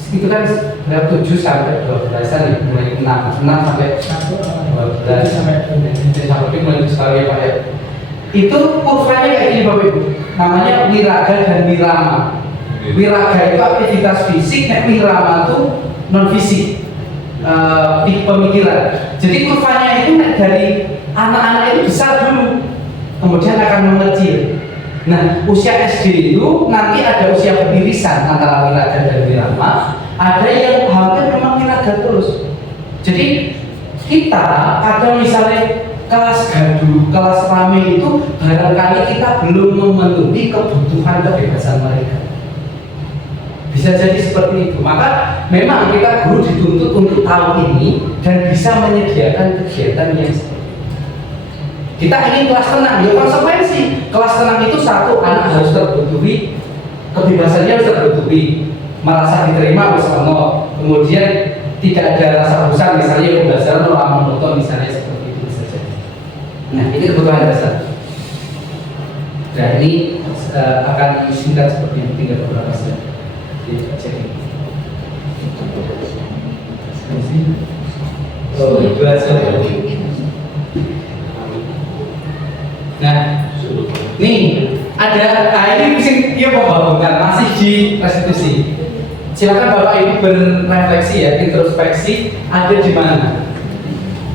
itu kan 7 sampai 12-an ya, mulai 6 sampai 12 sampai mulai sekali ya Pak ya. Itu kurvanya kayak gini Bapak Ibu, namanya wiraga dan wirama. Wiraga itu aktivitas fisik, wirama itu non fisik, pemikiran. Jadi kurvanya itu dari anak-anak itu besar dulu, kemudian akan mengecil. Nah, usia SD itu nanti ada usia beririsan antara wiraga dan wirama, ada yang hampir memang wiraga terus. Jadi kita kadang misalnya kelas gaduh, kelas rame itu barangkali kita belum memenuhi kebutuhan kebebasan mereka. Bisa jadi seperti itu. Maka memang kita guru dituntut untuk tahu ini dan bisa menyediakan kegiatan yang seperti itu. Kita ingin kelas tenang, ya konsekuensi kelas tenang itu satu, anak harus terbutuhi, kebebasannya harus terbutuhi, merasa diterima bersama, kemudian tidak ada rasa bosan misalnya pembelajaran orang monoton misalnya seperti itu bisa jadi. Nah ini kebutuhan dasar. Nah ini akan singkat seperti yang tinggal beberapa slide. Jadi dua slide. Nah, nih ada ini dia membangunkan masih di restitusi. Silakan Bapak Ibu berrefleksi ya, introspeksi ada di mana.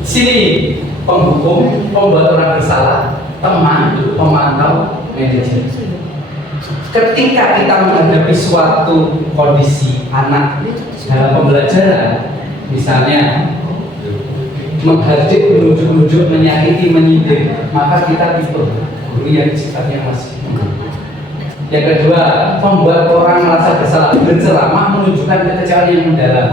Sini penghukum, pembuat orang bersalah, teman, pemantau, manajer. Ketika kita menghadapi suatu kondisi anak dalam pembelajaran, misalnya menghadik, menunjuk-nunjuk, menyakiti, menyindir, maka kita tipe guru yang sifatnya masih. Yang kedua, membuat orang merasa bersalah, berceramah, menunjukkan kekecewaan yang mendalam.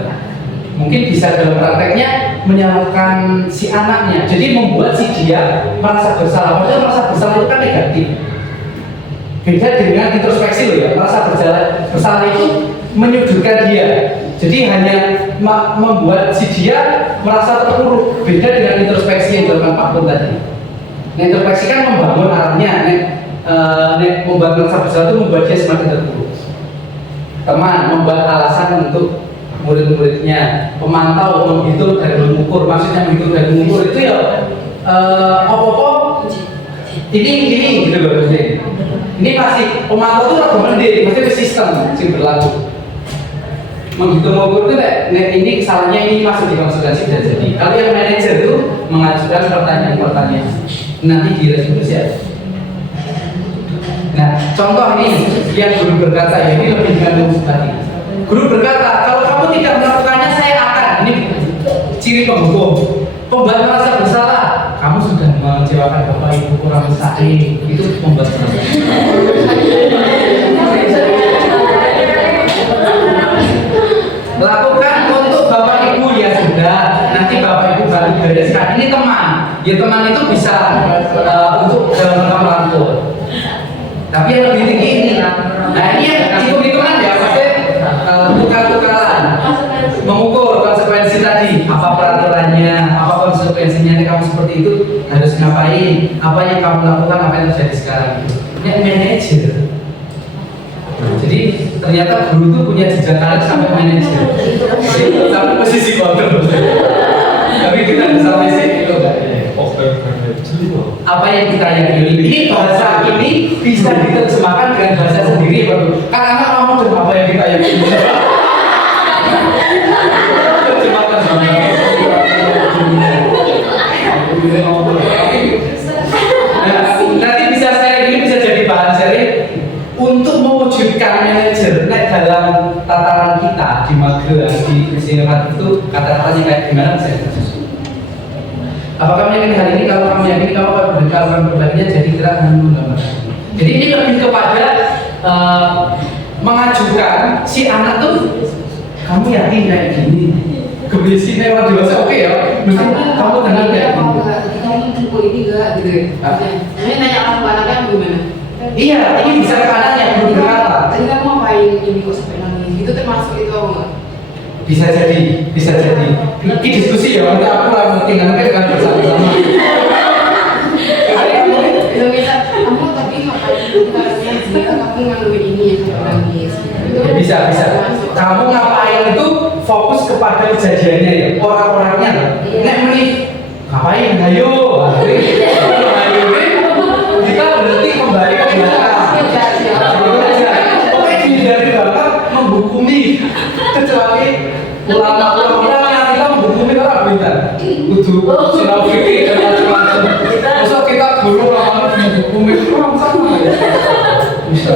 Mungkin bisa dalam prakteknya menyalahkan si anaknya, jadi membuat si dia merasa bersalah. Padahal merasa bersalah itu kan negatif. Beda dengan introspeksi loh ya, merasa bersalah itu menyudutkan dia. Jadi hanya membuat si dia merasa terpuruk. Beda dengan introspeksi yang dilakukan Pak Pun tadi. Nah, introspeksi kan membangun arahnya. Membuat merasa bersalah itu membuat dia semakin terpuruk. Teman membuat alasan untuk murid-muridnya. Pemantau menghitung dan mengukur. Maksudnya menghitung dan mengukur itu ya ini gitu loh maksudnya. Ini pasti pemantau itu rekomendasi, maksudnya sistem yang berlaku. Menghitung mengukur itu ini kesalahannya ini masuk di konsultasi dan jadi. Kalau yang manajer itu mengajukan pertanyaan-pertanyaan nanti direstitusi ya. Nah, contoh ini yang guru berkata ya, ini lebih dengan tadi. Guru berkata, kalau kamu tidak melakukannya saya akan. Ini ciri penghukum. Pembuat merasa bersalah, kamu sudah mengecewakan bapak ibu kurang sae, itu membuat merasa. Lakukan untuk bapak ibu ya sudah, nanti bapak ibu baru bereskan. Ini teman, ya teman itu bisa untuk dalam rangka merangkul. Tapi yang lebih tinggi ini, nah ini kamu seperti itu harus ngapain, apa yang kamu lakukan, apa yang terjadi sekarang. Ini manajer. Jadi ternyata guru itu punya jejak karir sampai manajer, sampai posisi kontrol. Tapi kita bisa sampai sini itu enggak? Apa yang kita yakini, ini bahasa ini bisa diterjemahkan dengan bahasa sendiri, Bapak. Karena anak kamu dan apa yang kita yakini. Terjemahkan sama. Nanti bisa share ini bisa jadi bahan sharing untuk mewujudkan manajer dalam tataran kita di magelang di Singapura itu kata-katanya kayak gimana bisa kita susun. Apakah meyakini hal ini? Kalau kamu yakin kamu akan berkembang berbaginya jadi gerak menggambar. Jadi ini lebih kepada mengajukan si anak tuh kamu yakin kayak gini kondisi lewat dewasa oke ya mesti kamu tenang kayak gini kamu tipe ini enggak gitu ya ini nanya orang tua anaknya gimana iya ini bisa ke anaknya belum berkata tadi kamu ngapain ini kok sampai nangis itu termasuk itu enggak bisa jadi ini diskusi ya nanti aku lah ngerti nanti kan bersama-sama itu bisa kamu tapi ngapain bukannya dia kamu ngelakuin ini ya sampai nangis ya bisa kamu ngapain itu fokus kepada kejadiannya ya orang-orangnya nek meni ngapain ayo kita berarti kembali ke belakang oke dari belakang menghukumi kecuali ulama-ulama kita menghukumi orang pintar kudu sinau fikih dan macam-macam masa kita guru lama menghukumi orang sama ya bisa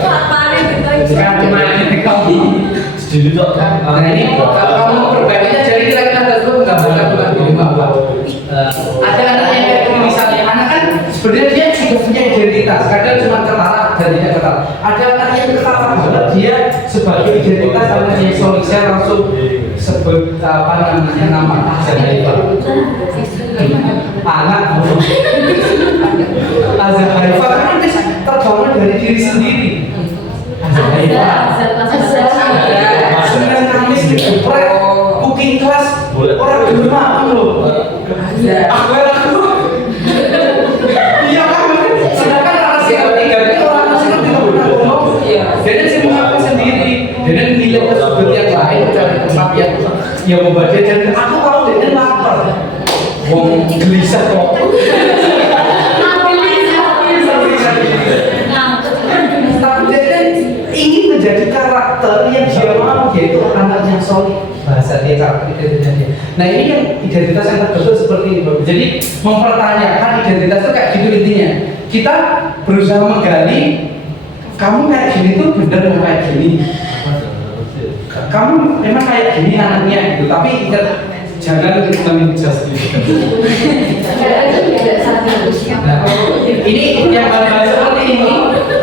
sekarang dimana di kamu sendiri dok kan nah ini kalau kamu perbaikinya jadi kita harus menggambarkan bukan diri apa ada anak yang kayak gini misalnya anak kan sebenarnya dia sudah punya identitas kadang cuma ketara dan tidak ketara ada anak yang ketara banget dia sebagai identitas karena dia solid saya langsung sebut apa namanya nama Azharifah anak Azharifah kan terbangun dari diri sendiri sebenarnya nangis di geprek cooking class orang belum makan loh aku iya kan sedangkan anak si ketiga itu orang masih tidak pernah ngomong jadi saya mengaku sendiri dan nilai tersebut yang lain mencari tempat yang membaca dan aku tahu dia lapar wong gelisah kok ingin menjadi karakter yang dia mau yaitu anak yang solid bahasa dia karakter identitasnya dia. Nah ini yang identitas yang terbentuk seperti ini Bapak. Jadi mempertanyakan identitas itu kayak gitu intinya. Kita berusaha menggali kamu kayak gini tuh bener mau kayak gini. Kamu memang kayak gini anaknya gitu. Tapi jangan menjudge gitu. Nah, ini yang hal-hal seperti ini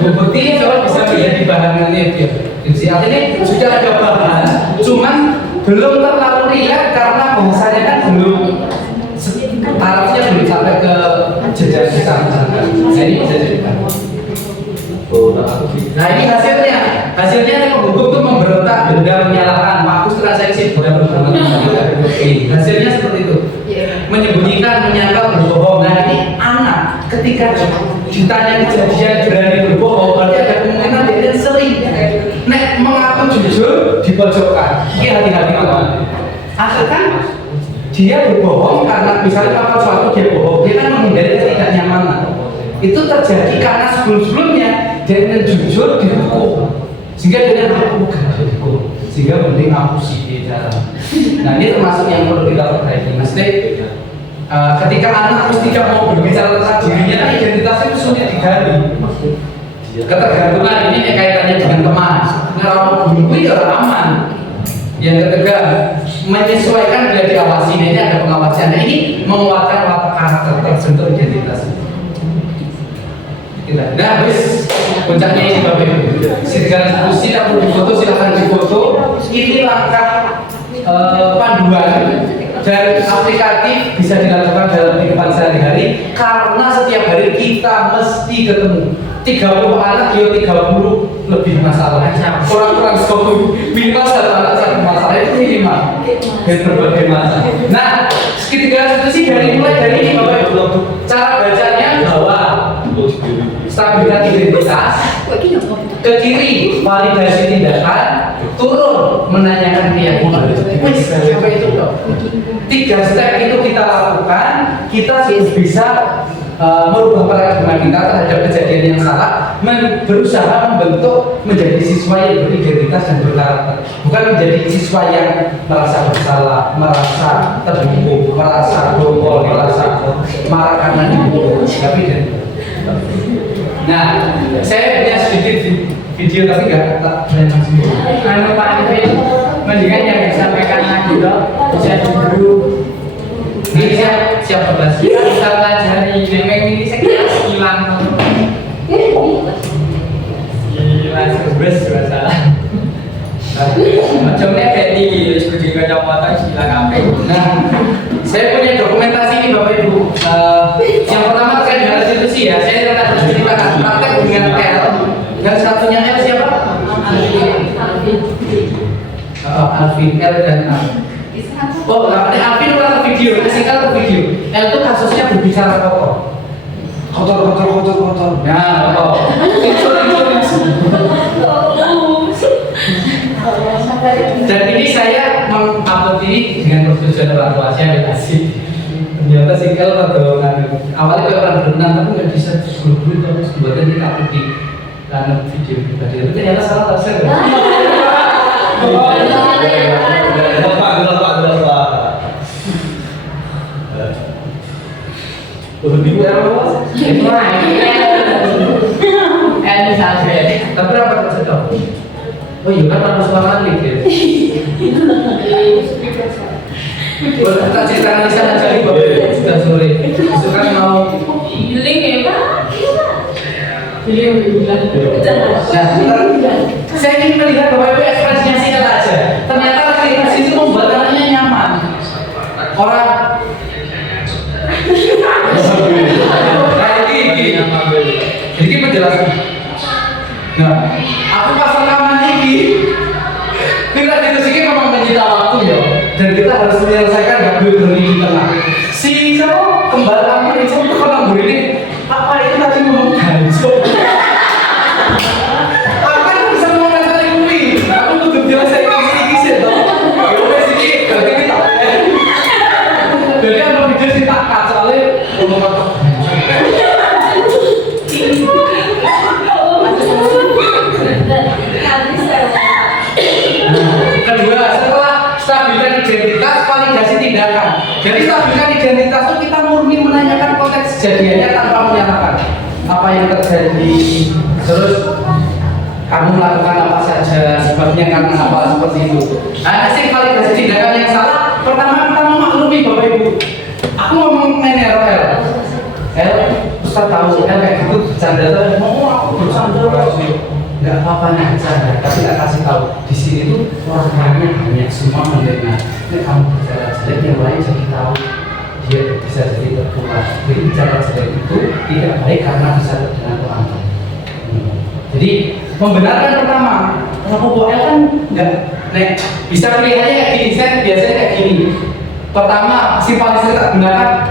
bukti kalau bisa menjadi bahan nanti ya. Artinya sudah ada bahan, cuman belum terlalu riak karena bahasanya kan belum tarafnya belum sampai ke jenjang kita misalkan. Nah ini bisa jadi kan. Nah ini hasilnya penghukum itu memberontak, dendam, menyalahkan. Makus transaksi sudah bersama hasilnya seperti itu. Menyembunyikan, menyangkal, berbohong. Nah ini anak ketika ditanya kejadian berani berbohong berarti ada kemungkinan dia sering nek mengaku jujur dipojokkan. Ini hati-hati teman. Asalkan dia berbohong karena misalnya melakukan sesuatu dia bohong, dia kan menghindari ketidaknyamanan. Itu terjadi karena sebelum-sebelumnya dia ingin jujur dihukum, sehingga dia dihukum, sehingga mending ngapusi di dalam. Nah ini termasuk yang perlu kita perbaiki. Maksudnya ketika anak terus tidak mau berbicara tentang dirinya, kan identitasnya itu sulit digali. Ketergantungan ini kaitannya dengan teman. Kalau guru ya aman. Yang ketiga, menyesuaikan bila diawasi. Ini ada pengawasan. Nah ini menguatkan watak karakter terbentuk identitas. Nah, wis puncaknya ini Bapak Ibu. Segala diskusi tak perlu difoto, silakan difoto. Ini langkah panduan dan aplikatif bisa dilakukan dalam kehidupan sehari-hari karena setiap hari kita mesti ketemu 30 anak, ya 30 lebih masalah. Kurang-kurang 10 minimal satu anak satu masalah itu minimal dari berbagai masalah. Nah, ketika diskusi mulai dari ini Bapak Ibu ke kiri validasi tindakan, turun menanyakan keyakinan. Wis, sampai itu dong. 3 step itu kita lakukan, kita sudah bisa merubah paradigma kita terhadap kejadian yang salah, berusaha membentuk menjadi siswa yang beridentitas dan berkarakter, bukan menjadi siswa yang merasa bersalah, merasa terhubung, merasa dongkol, merasa marah karena dipukul, tapi dan nah, saya punya sedikit video tapi nggak tak langsung. Anu Pak Arifin, mendingan yang disampaikan lagi loh, saya dulu. Ini siap belas. Kita bisa pelajari memang ini sekitar sekilan. Sekilan sebes masalah. Macamnya kayak di studi kacamata sekilan apa? Nah, saya punya dokumentasi ini Bapak Ibu. Yang pertama terkait dengan restitusi ya. Saya akan ceritakan praktek dengan L. Yang satunya L siapa? Alvin L dan A. Oh, namanya Alvin bukan video, singkat video. L itu kasusnya berbicara kotor. Kotor. Nah, kotor. Dan ini saya mengupload ini dengan persetujuan orang tua saya kasih. Ternyata si Kel pada awalnya kayak orang berenang tapi nggak bisa disuruh terus dibuatkan kita upload di video pribadi. Itu ternyata salah tafsir. Ibu apa? Ini sampai. Tapi apa tersedot? Oh iya kan harus makan ya. Tak ceritakan di sana cari Bapak sudah sore. Besok kan mau Healing ya Pak? Nah, saya ingin melihat Bapak Ibu ekspresinya sih aja. Ternyata ekspresi itu membuat anaknya nyaman. Orang jadi penjelasan. Nah, aku pas rekaman ini kita diskusi memang menyita waktu ya, dan kita harus menyelesaikan gak boleh berhenti di tengah. Si siapa kembar apa itu orang ini apa itu tadi ngomong ganjok. Aku kan bisa ngomong tadi kuwi. Aku kudu menyelesaikan sedikit sih toh. Ya udah sedikit, berarti kita. Jadi aku pikir sih tak soalnya ngomong apa. Kedua, setelah stabilkan identitas, validasi tindakan. Jadi stabilkan identitas itu kita murni menanyakan konteks kejadiannya tanpa menyalahkan apa yang terjadi. Terus kamu melakukan apa saja, sebabnya karena apa seperti itu. Nah, sih validasi tindakan yang salah. Pertama kita memaklumi Bapak Ibu. Aku ngomong nenek L. Ustaz tahu L kayak gitu bercanda tuh. Mau aku bercanda nggak apa-apa nih bercanda, tapi tak kasih tahu di sini tuh orang-orangnya banyak semua mendengar. Ini kamu bicara jelek yang lain jadi tahu dia bisa jadi tertular. Jadi bicara jelek itu tidak baik karena bisa terdengar orang lain. Jadi membenarkan pertama, kalau L kan nggak, bisa pilihannya kayak gini. Saya biasanya kayak gini. Pertama, simpatis tak gunakan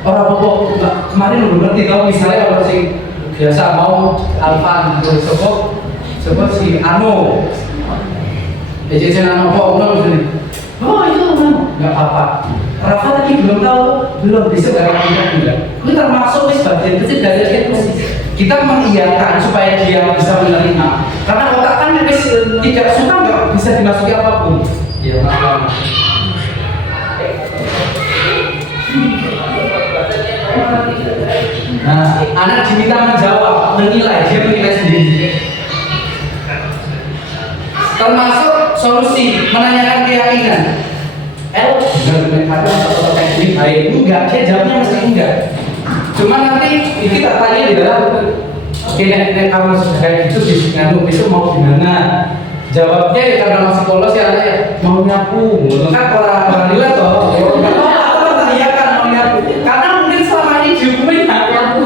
orang pokok kemarin belum ngerti tahu misalnya kalau si biasa mau Alvan gitu sopo si Ano jajan Ano kok sini oh itu nggak apa-apa Rafa tadi belum tahu belum bisa nggak enggak itu termasuk bagian kecil dari emosi kita mengiyakan supaya dia bisa menerima karena otak kan tidak suka nggak bisa dimasuki apapun ya maaf. Nah, anak diminta menjawab, menilai, dia menilai sendiri. Termasuk solusi, menanyakan keyakinan. Benar-benar atau teknik baik? Enggak, dia jawabnya mesti enggak. Cuma nanti kita tanya di dalam, oke, nek kamu sudah kayak gitu, besok mau gimana? Jawabnya ya karena masih polos ya, mau nyapu, kan orang nilai toh. Karena mungkin selama ini dihukumin nyapu.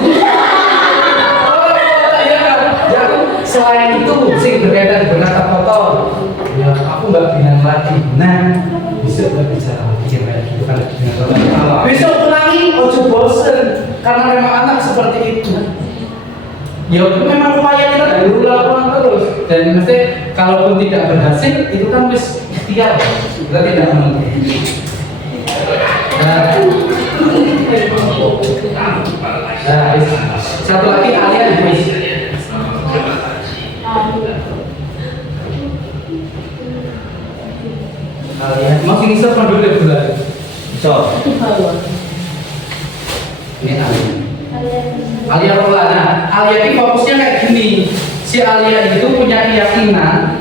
Selain itu, sing berkaitan dengan kata kotor, ya aku nggak bilang lagi. Nah, besok nggak bicara lagi yang kayak gitu kan dengan kotor. Besok ulangi, ojo bosen, karena memang anak seperti itu. Ya memang upaya kita dari ulang terus. Dan mesti kalaupun tidak berhasil itu kan wis ikhtiar, kita tidak menentu. Nah, satu lagi Alia di kuis. Alia, mau sini serta dulu deh bulan. So, ini Alia. Alia Rola. Nah, Alia ini fokusnya kayak gini. Si Alia itu punya keyakinan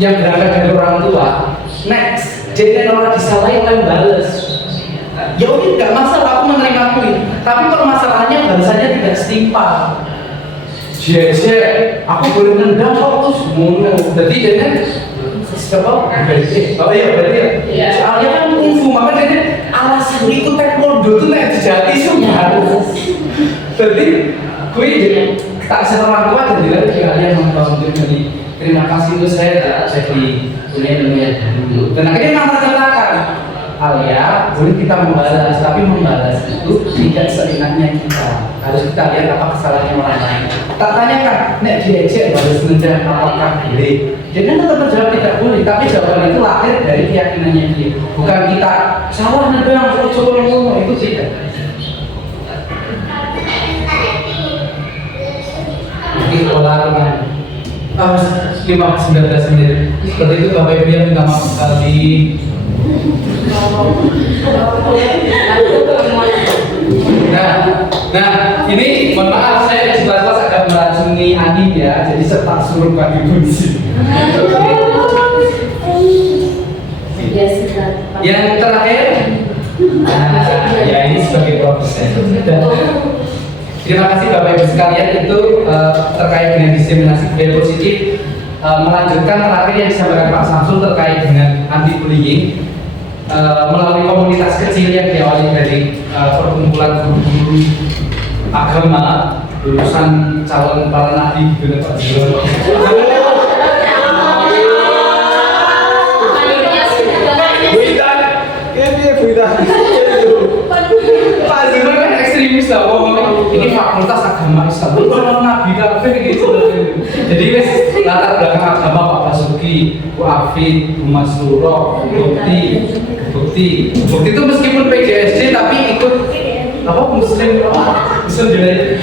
yang berangkat dari orang tua. Next, jadi orang disalahin oleh bales. Ya udah nggak masalah, aku menerima kuih. Tapi kalau masalahnya balasannya tidak setimpal. Aku boleh nendang kok terus mono. Jadi dia siapa? Oh iya berarti ya. Soalnya kan kungfu, maka dia alasan itu taekwondo tuh nek dijati semua. Jadi kuih tak seorang tua jadi lagi kalian nonton jadi terima kasih itu saya jadi punya ilmu yang dulu. Dan akhirnya mama katakan Alia, boleh kita membalas, tapi membalas itu tidak seenaknya kita. Harus kita lihat apa kesalahannya orang lain. Tak tanyakan, nek diejek balas nendang apakah boleh? Jadi kan tetap menjawab tidak boleh, tapi jawaban itu lahir dari keyakinannya dia. Bukan kita salah nendang, coba ngomong itu tidak. Jadi olahraga 19 menit. Seperti itu Bapak Ibu yang minta maaf sekali. Nah, ini mohon maaf saya jelas-jelas agak meracuni Ani ya, jadi serta suruh bagi kunci. Yang terakhir, ya ini sebagai profesor. Terima kasih Bapak Ibu sekalian itu terkait dengan diseminasi budaya positif. Melanjutkan terakhir yang disampaikan Pak Samsul terkait dengan anti bullying. Melalui komunitas kecil yang diawali dari perkumpulan guru-guru agama lulusan calon para nabi di dunia Pak Zul. Pak Zul kan ekstremis lah, ini fakultas agama Islam, calon nabi kafir gitu. Jadi wes latar belakang agama Pak Basuki, Bu Afid, Bu Masruro, Bukti itu meskipun PGSD tapi ikut apa Muslim dari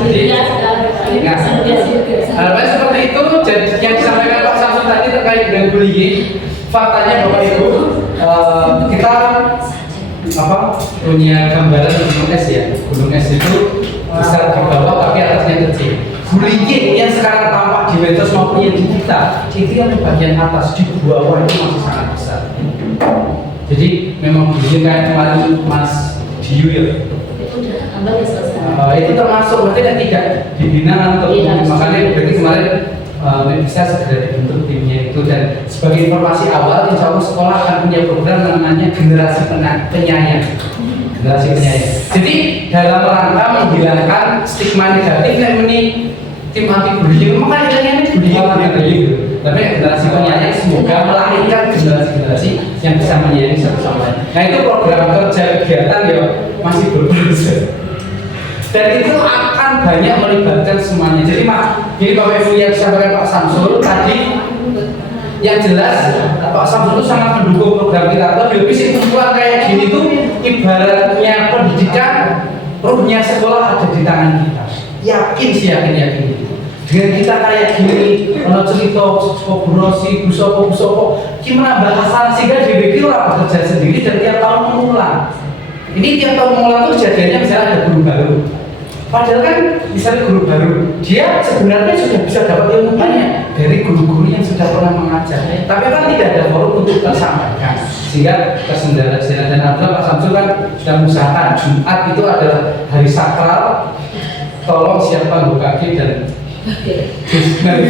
jadi harapannya seperti itu. Jadi yang disampaikan Pak Samsul tadi terkait dengan bullying, faktanya Bapak Ibu kita punya gambaran gunung es ya. Gunung es itu besar di bawah tapi atasnya kecil. Bullying yang sekarang tampak di medsos maupun yang di kita, itu yang di bagian atas, di bawah itu masih sangat besar. Jadi memang bullying kayak kemarin Mas Diu ya. Itu termasuk berarti tidak dibina atau makanya berarti kemarin bisa segera dibentuk timnya itu. Dan sebagai informasi awal, insya Allah sekolah akan punya program namanya generasi penyayang. Jadi dalam rangka menghilangkan stigma negatif yang ini tim anti bullying, makanya ini bullying. Tapi generasi penyayang semoga melahirkan generasi yang bisa menyayangi satu sama lain. Nah itu program kerja kegiatan yang masih berproses. Dan itu akan banyak melibatkan semuanya. Jadi ini Bapak Ibu yang disampaikan Pak Samsul tadi, yang jelas Pak Samsul itu sangat mendukung program kita. Lebih sih kumpulan kayak gini tuh ibaratnya pendidikan, ruhnya sekolah ada di tangan kita. Yakin dengan kita kayak gini, kalau cerita kolaborasi, busopo, gimana bahasa sehingga DBQ lah bekerja sendiri dan tiap tahun mengulang. Ini tiap tahun mengulang itu kejadiannya misalnya ada guru baru. Padahal kan misalnya guru baru, dia sebenarnya sudah bisa dapat ilmu banyak dari guru-guru yang sudah pernah mengajar. Tapi kan tidak ada forum untuk tersampaikan, sehingga tersendat. Dan alhamdulillah Pak Samsul kan sudah mengusahakan Jumat itu adalah hari sakral. Tolong siapkan buku kaki dan dari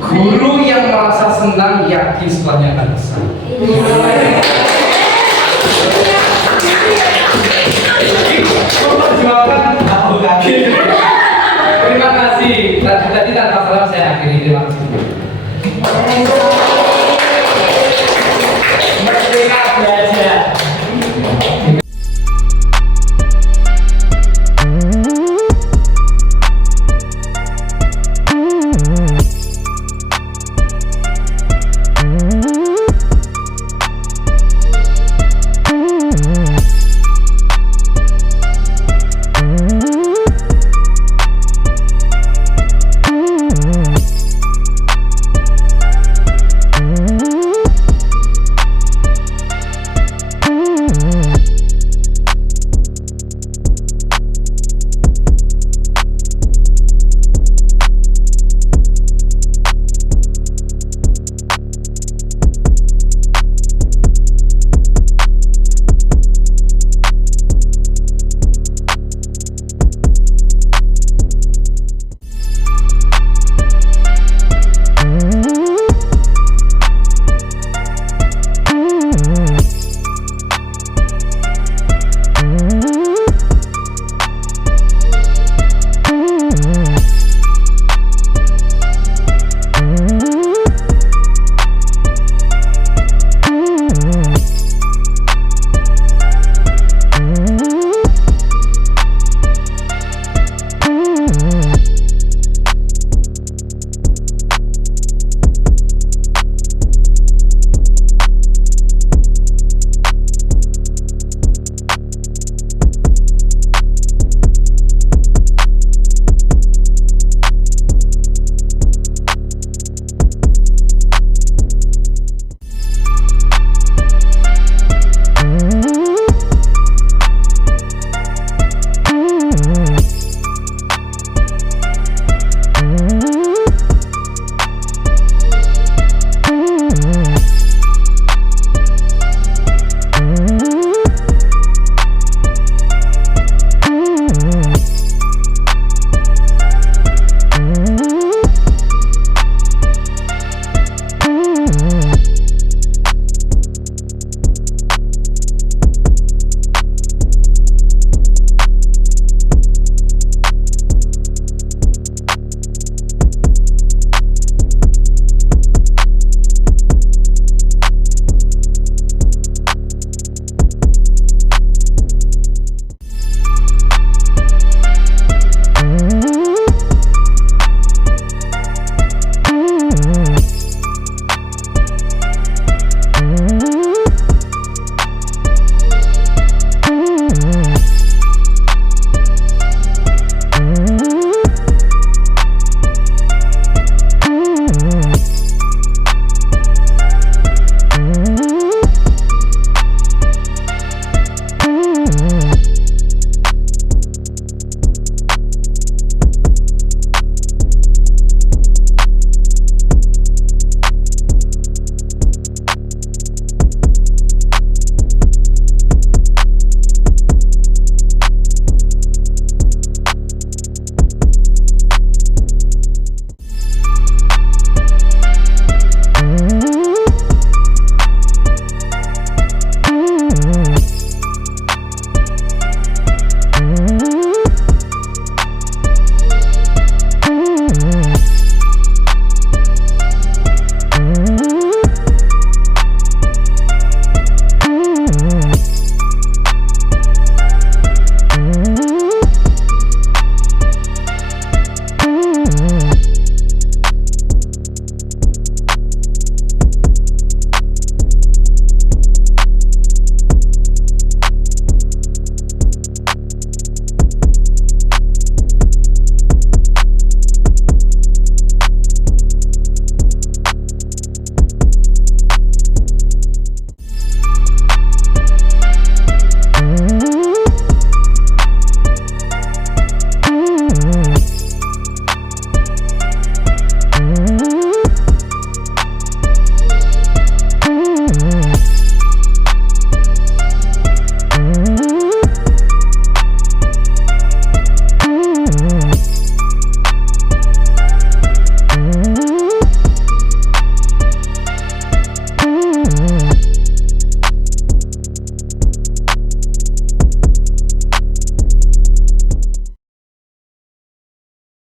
guru yang merasa senang yakin setelahnya akan besar. Memperjuangkan buku kaki. Terima kasih. Tadi tanpa salam saya akhiri. Terima kasih.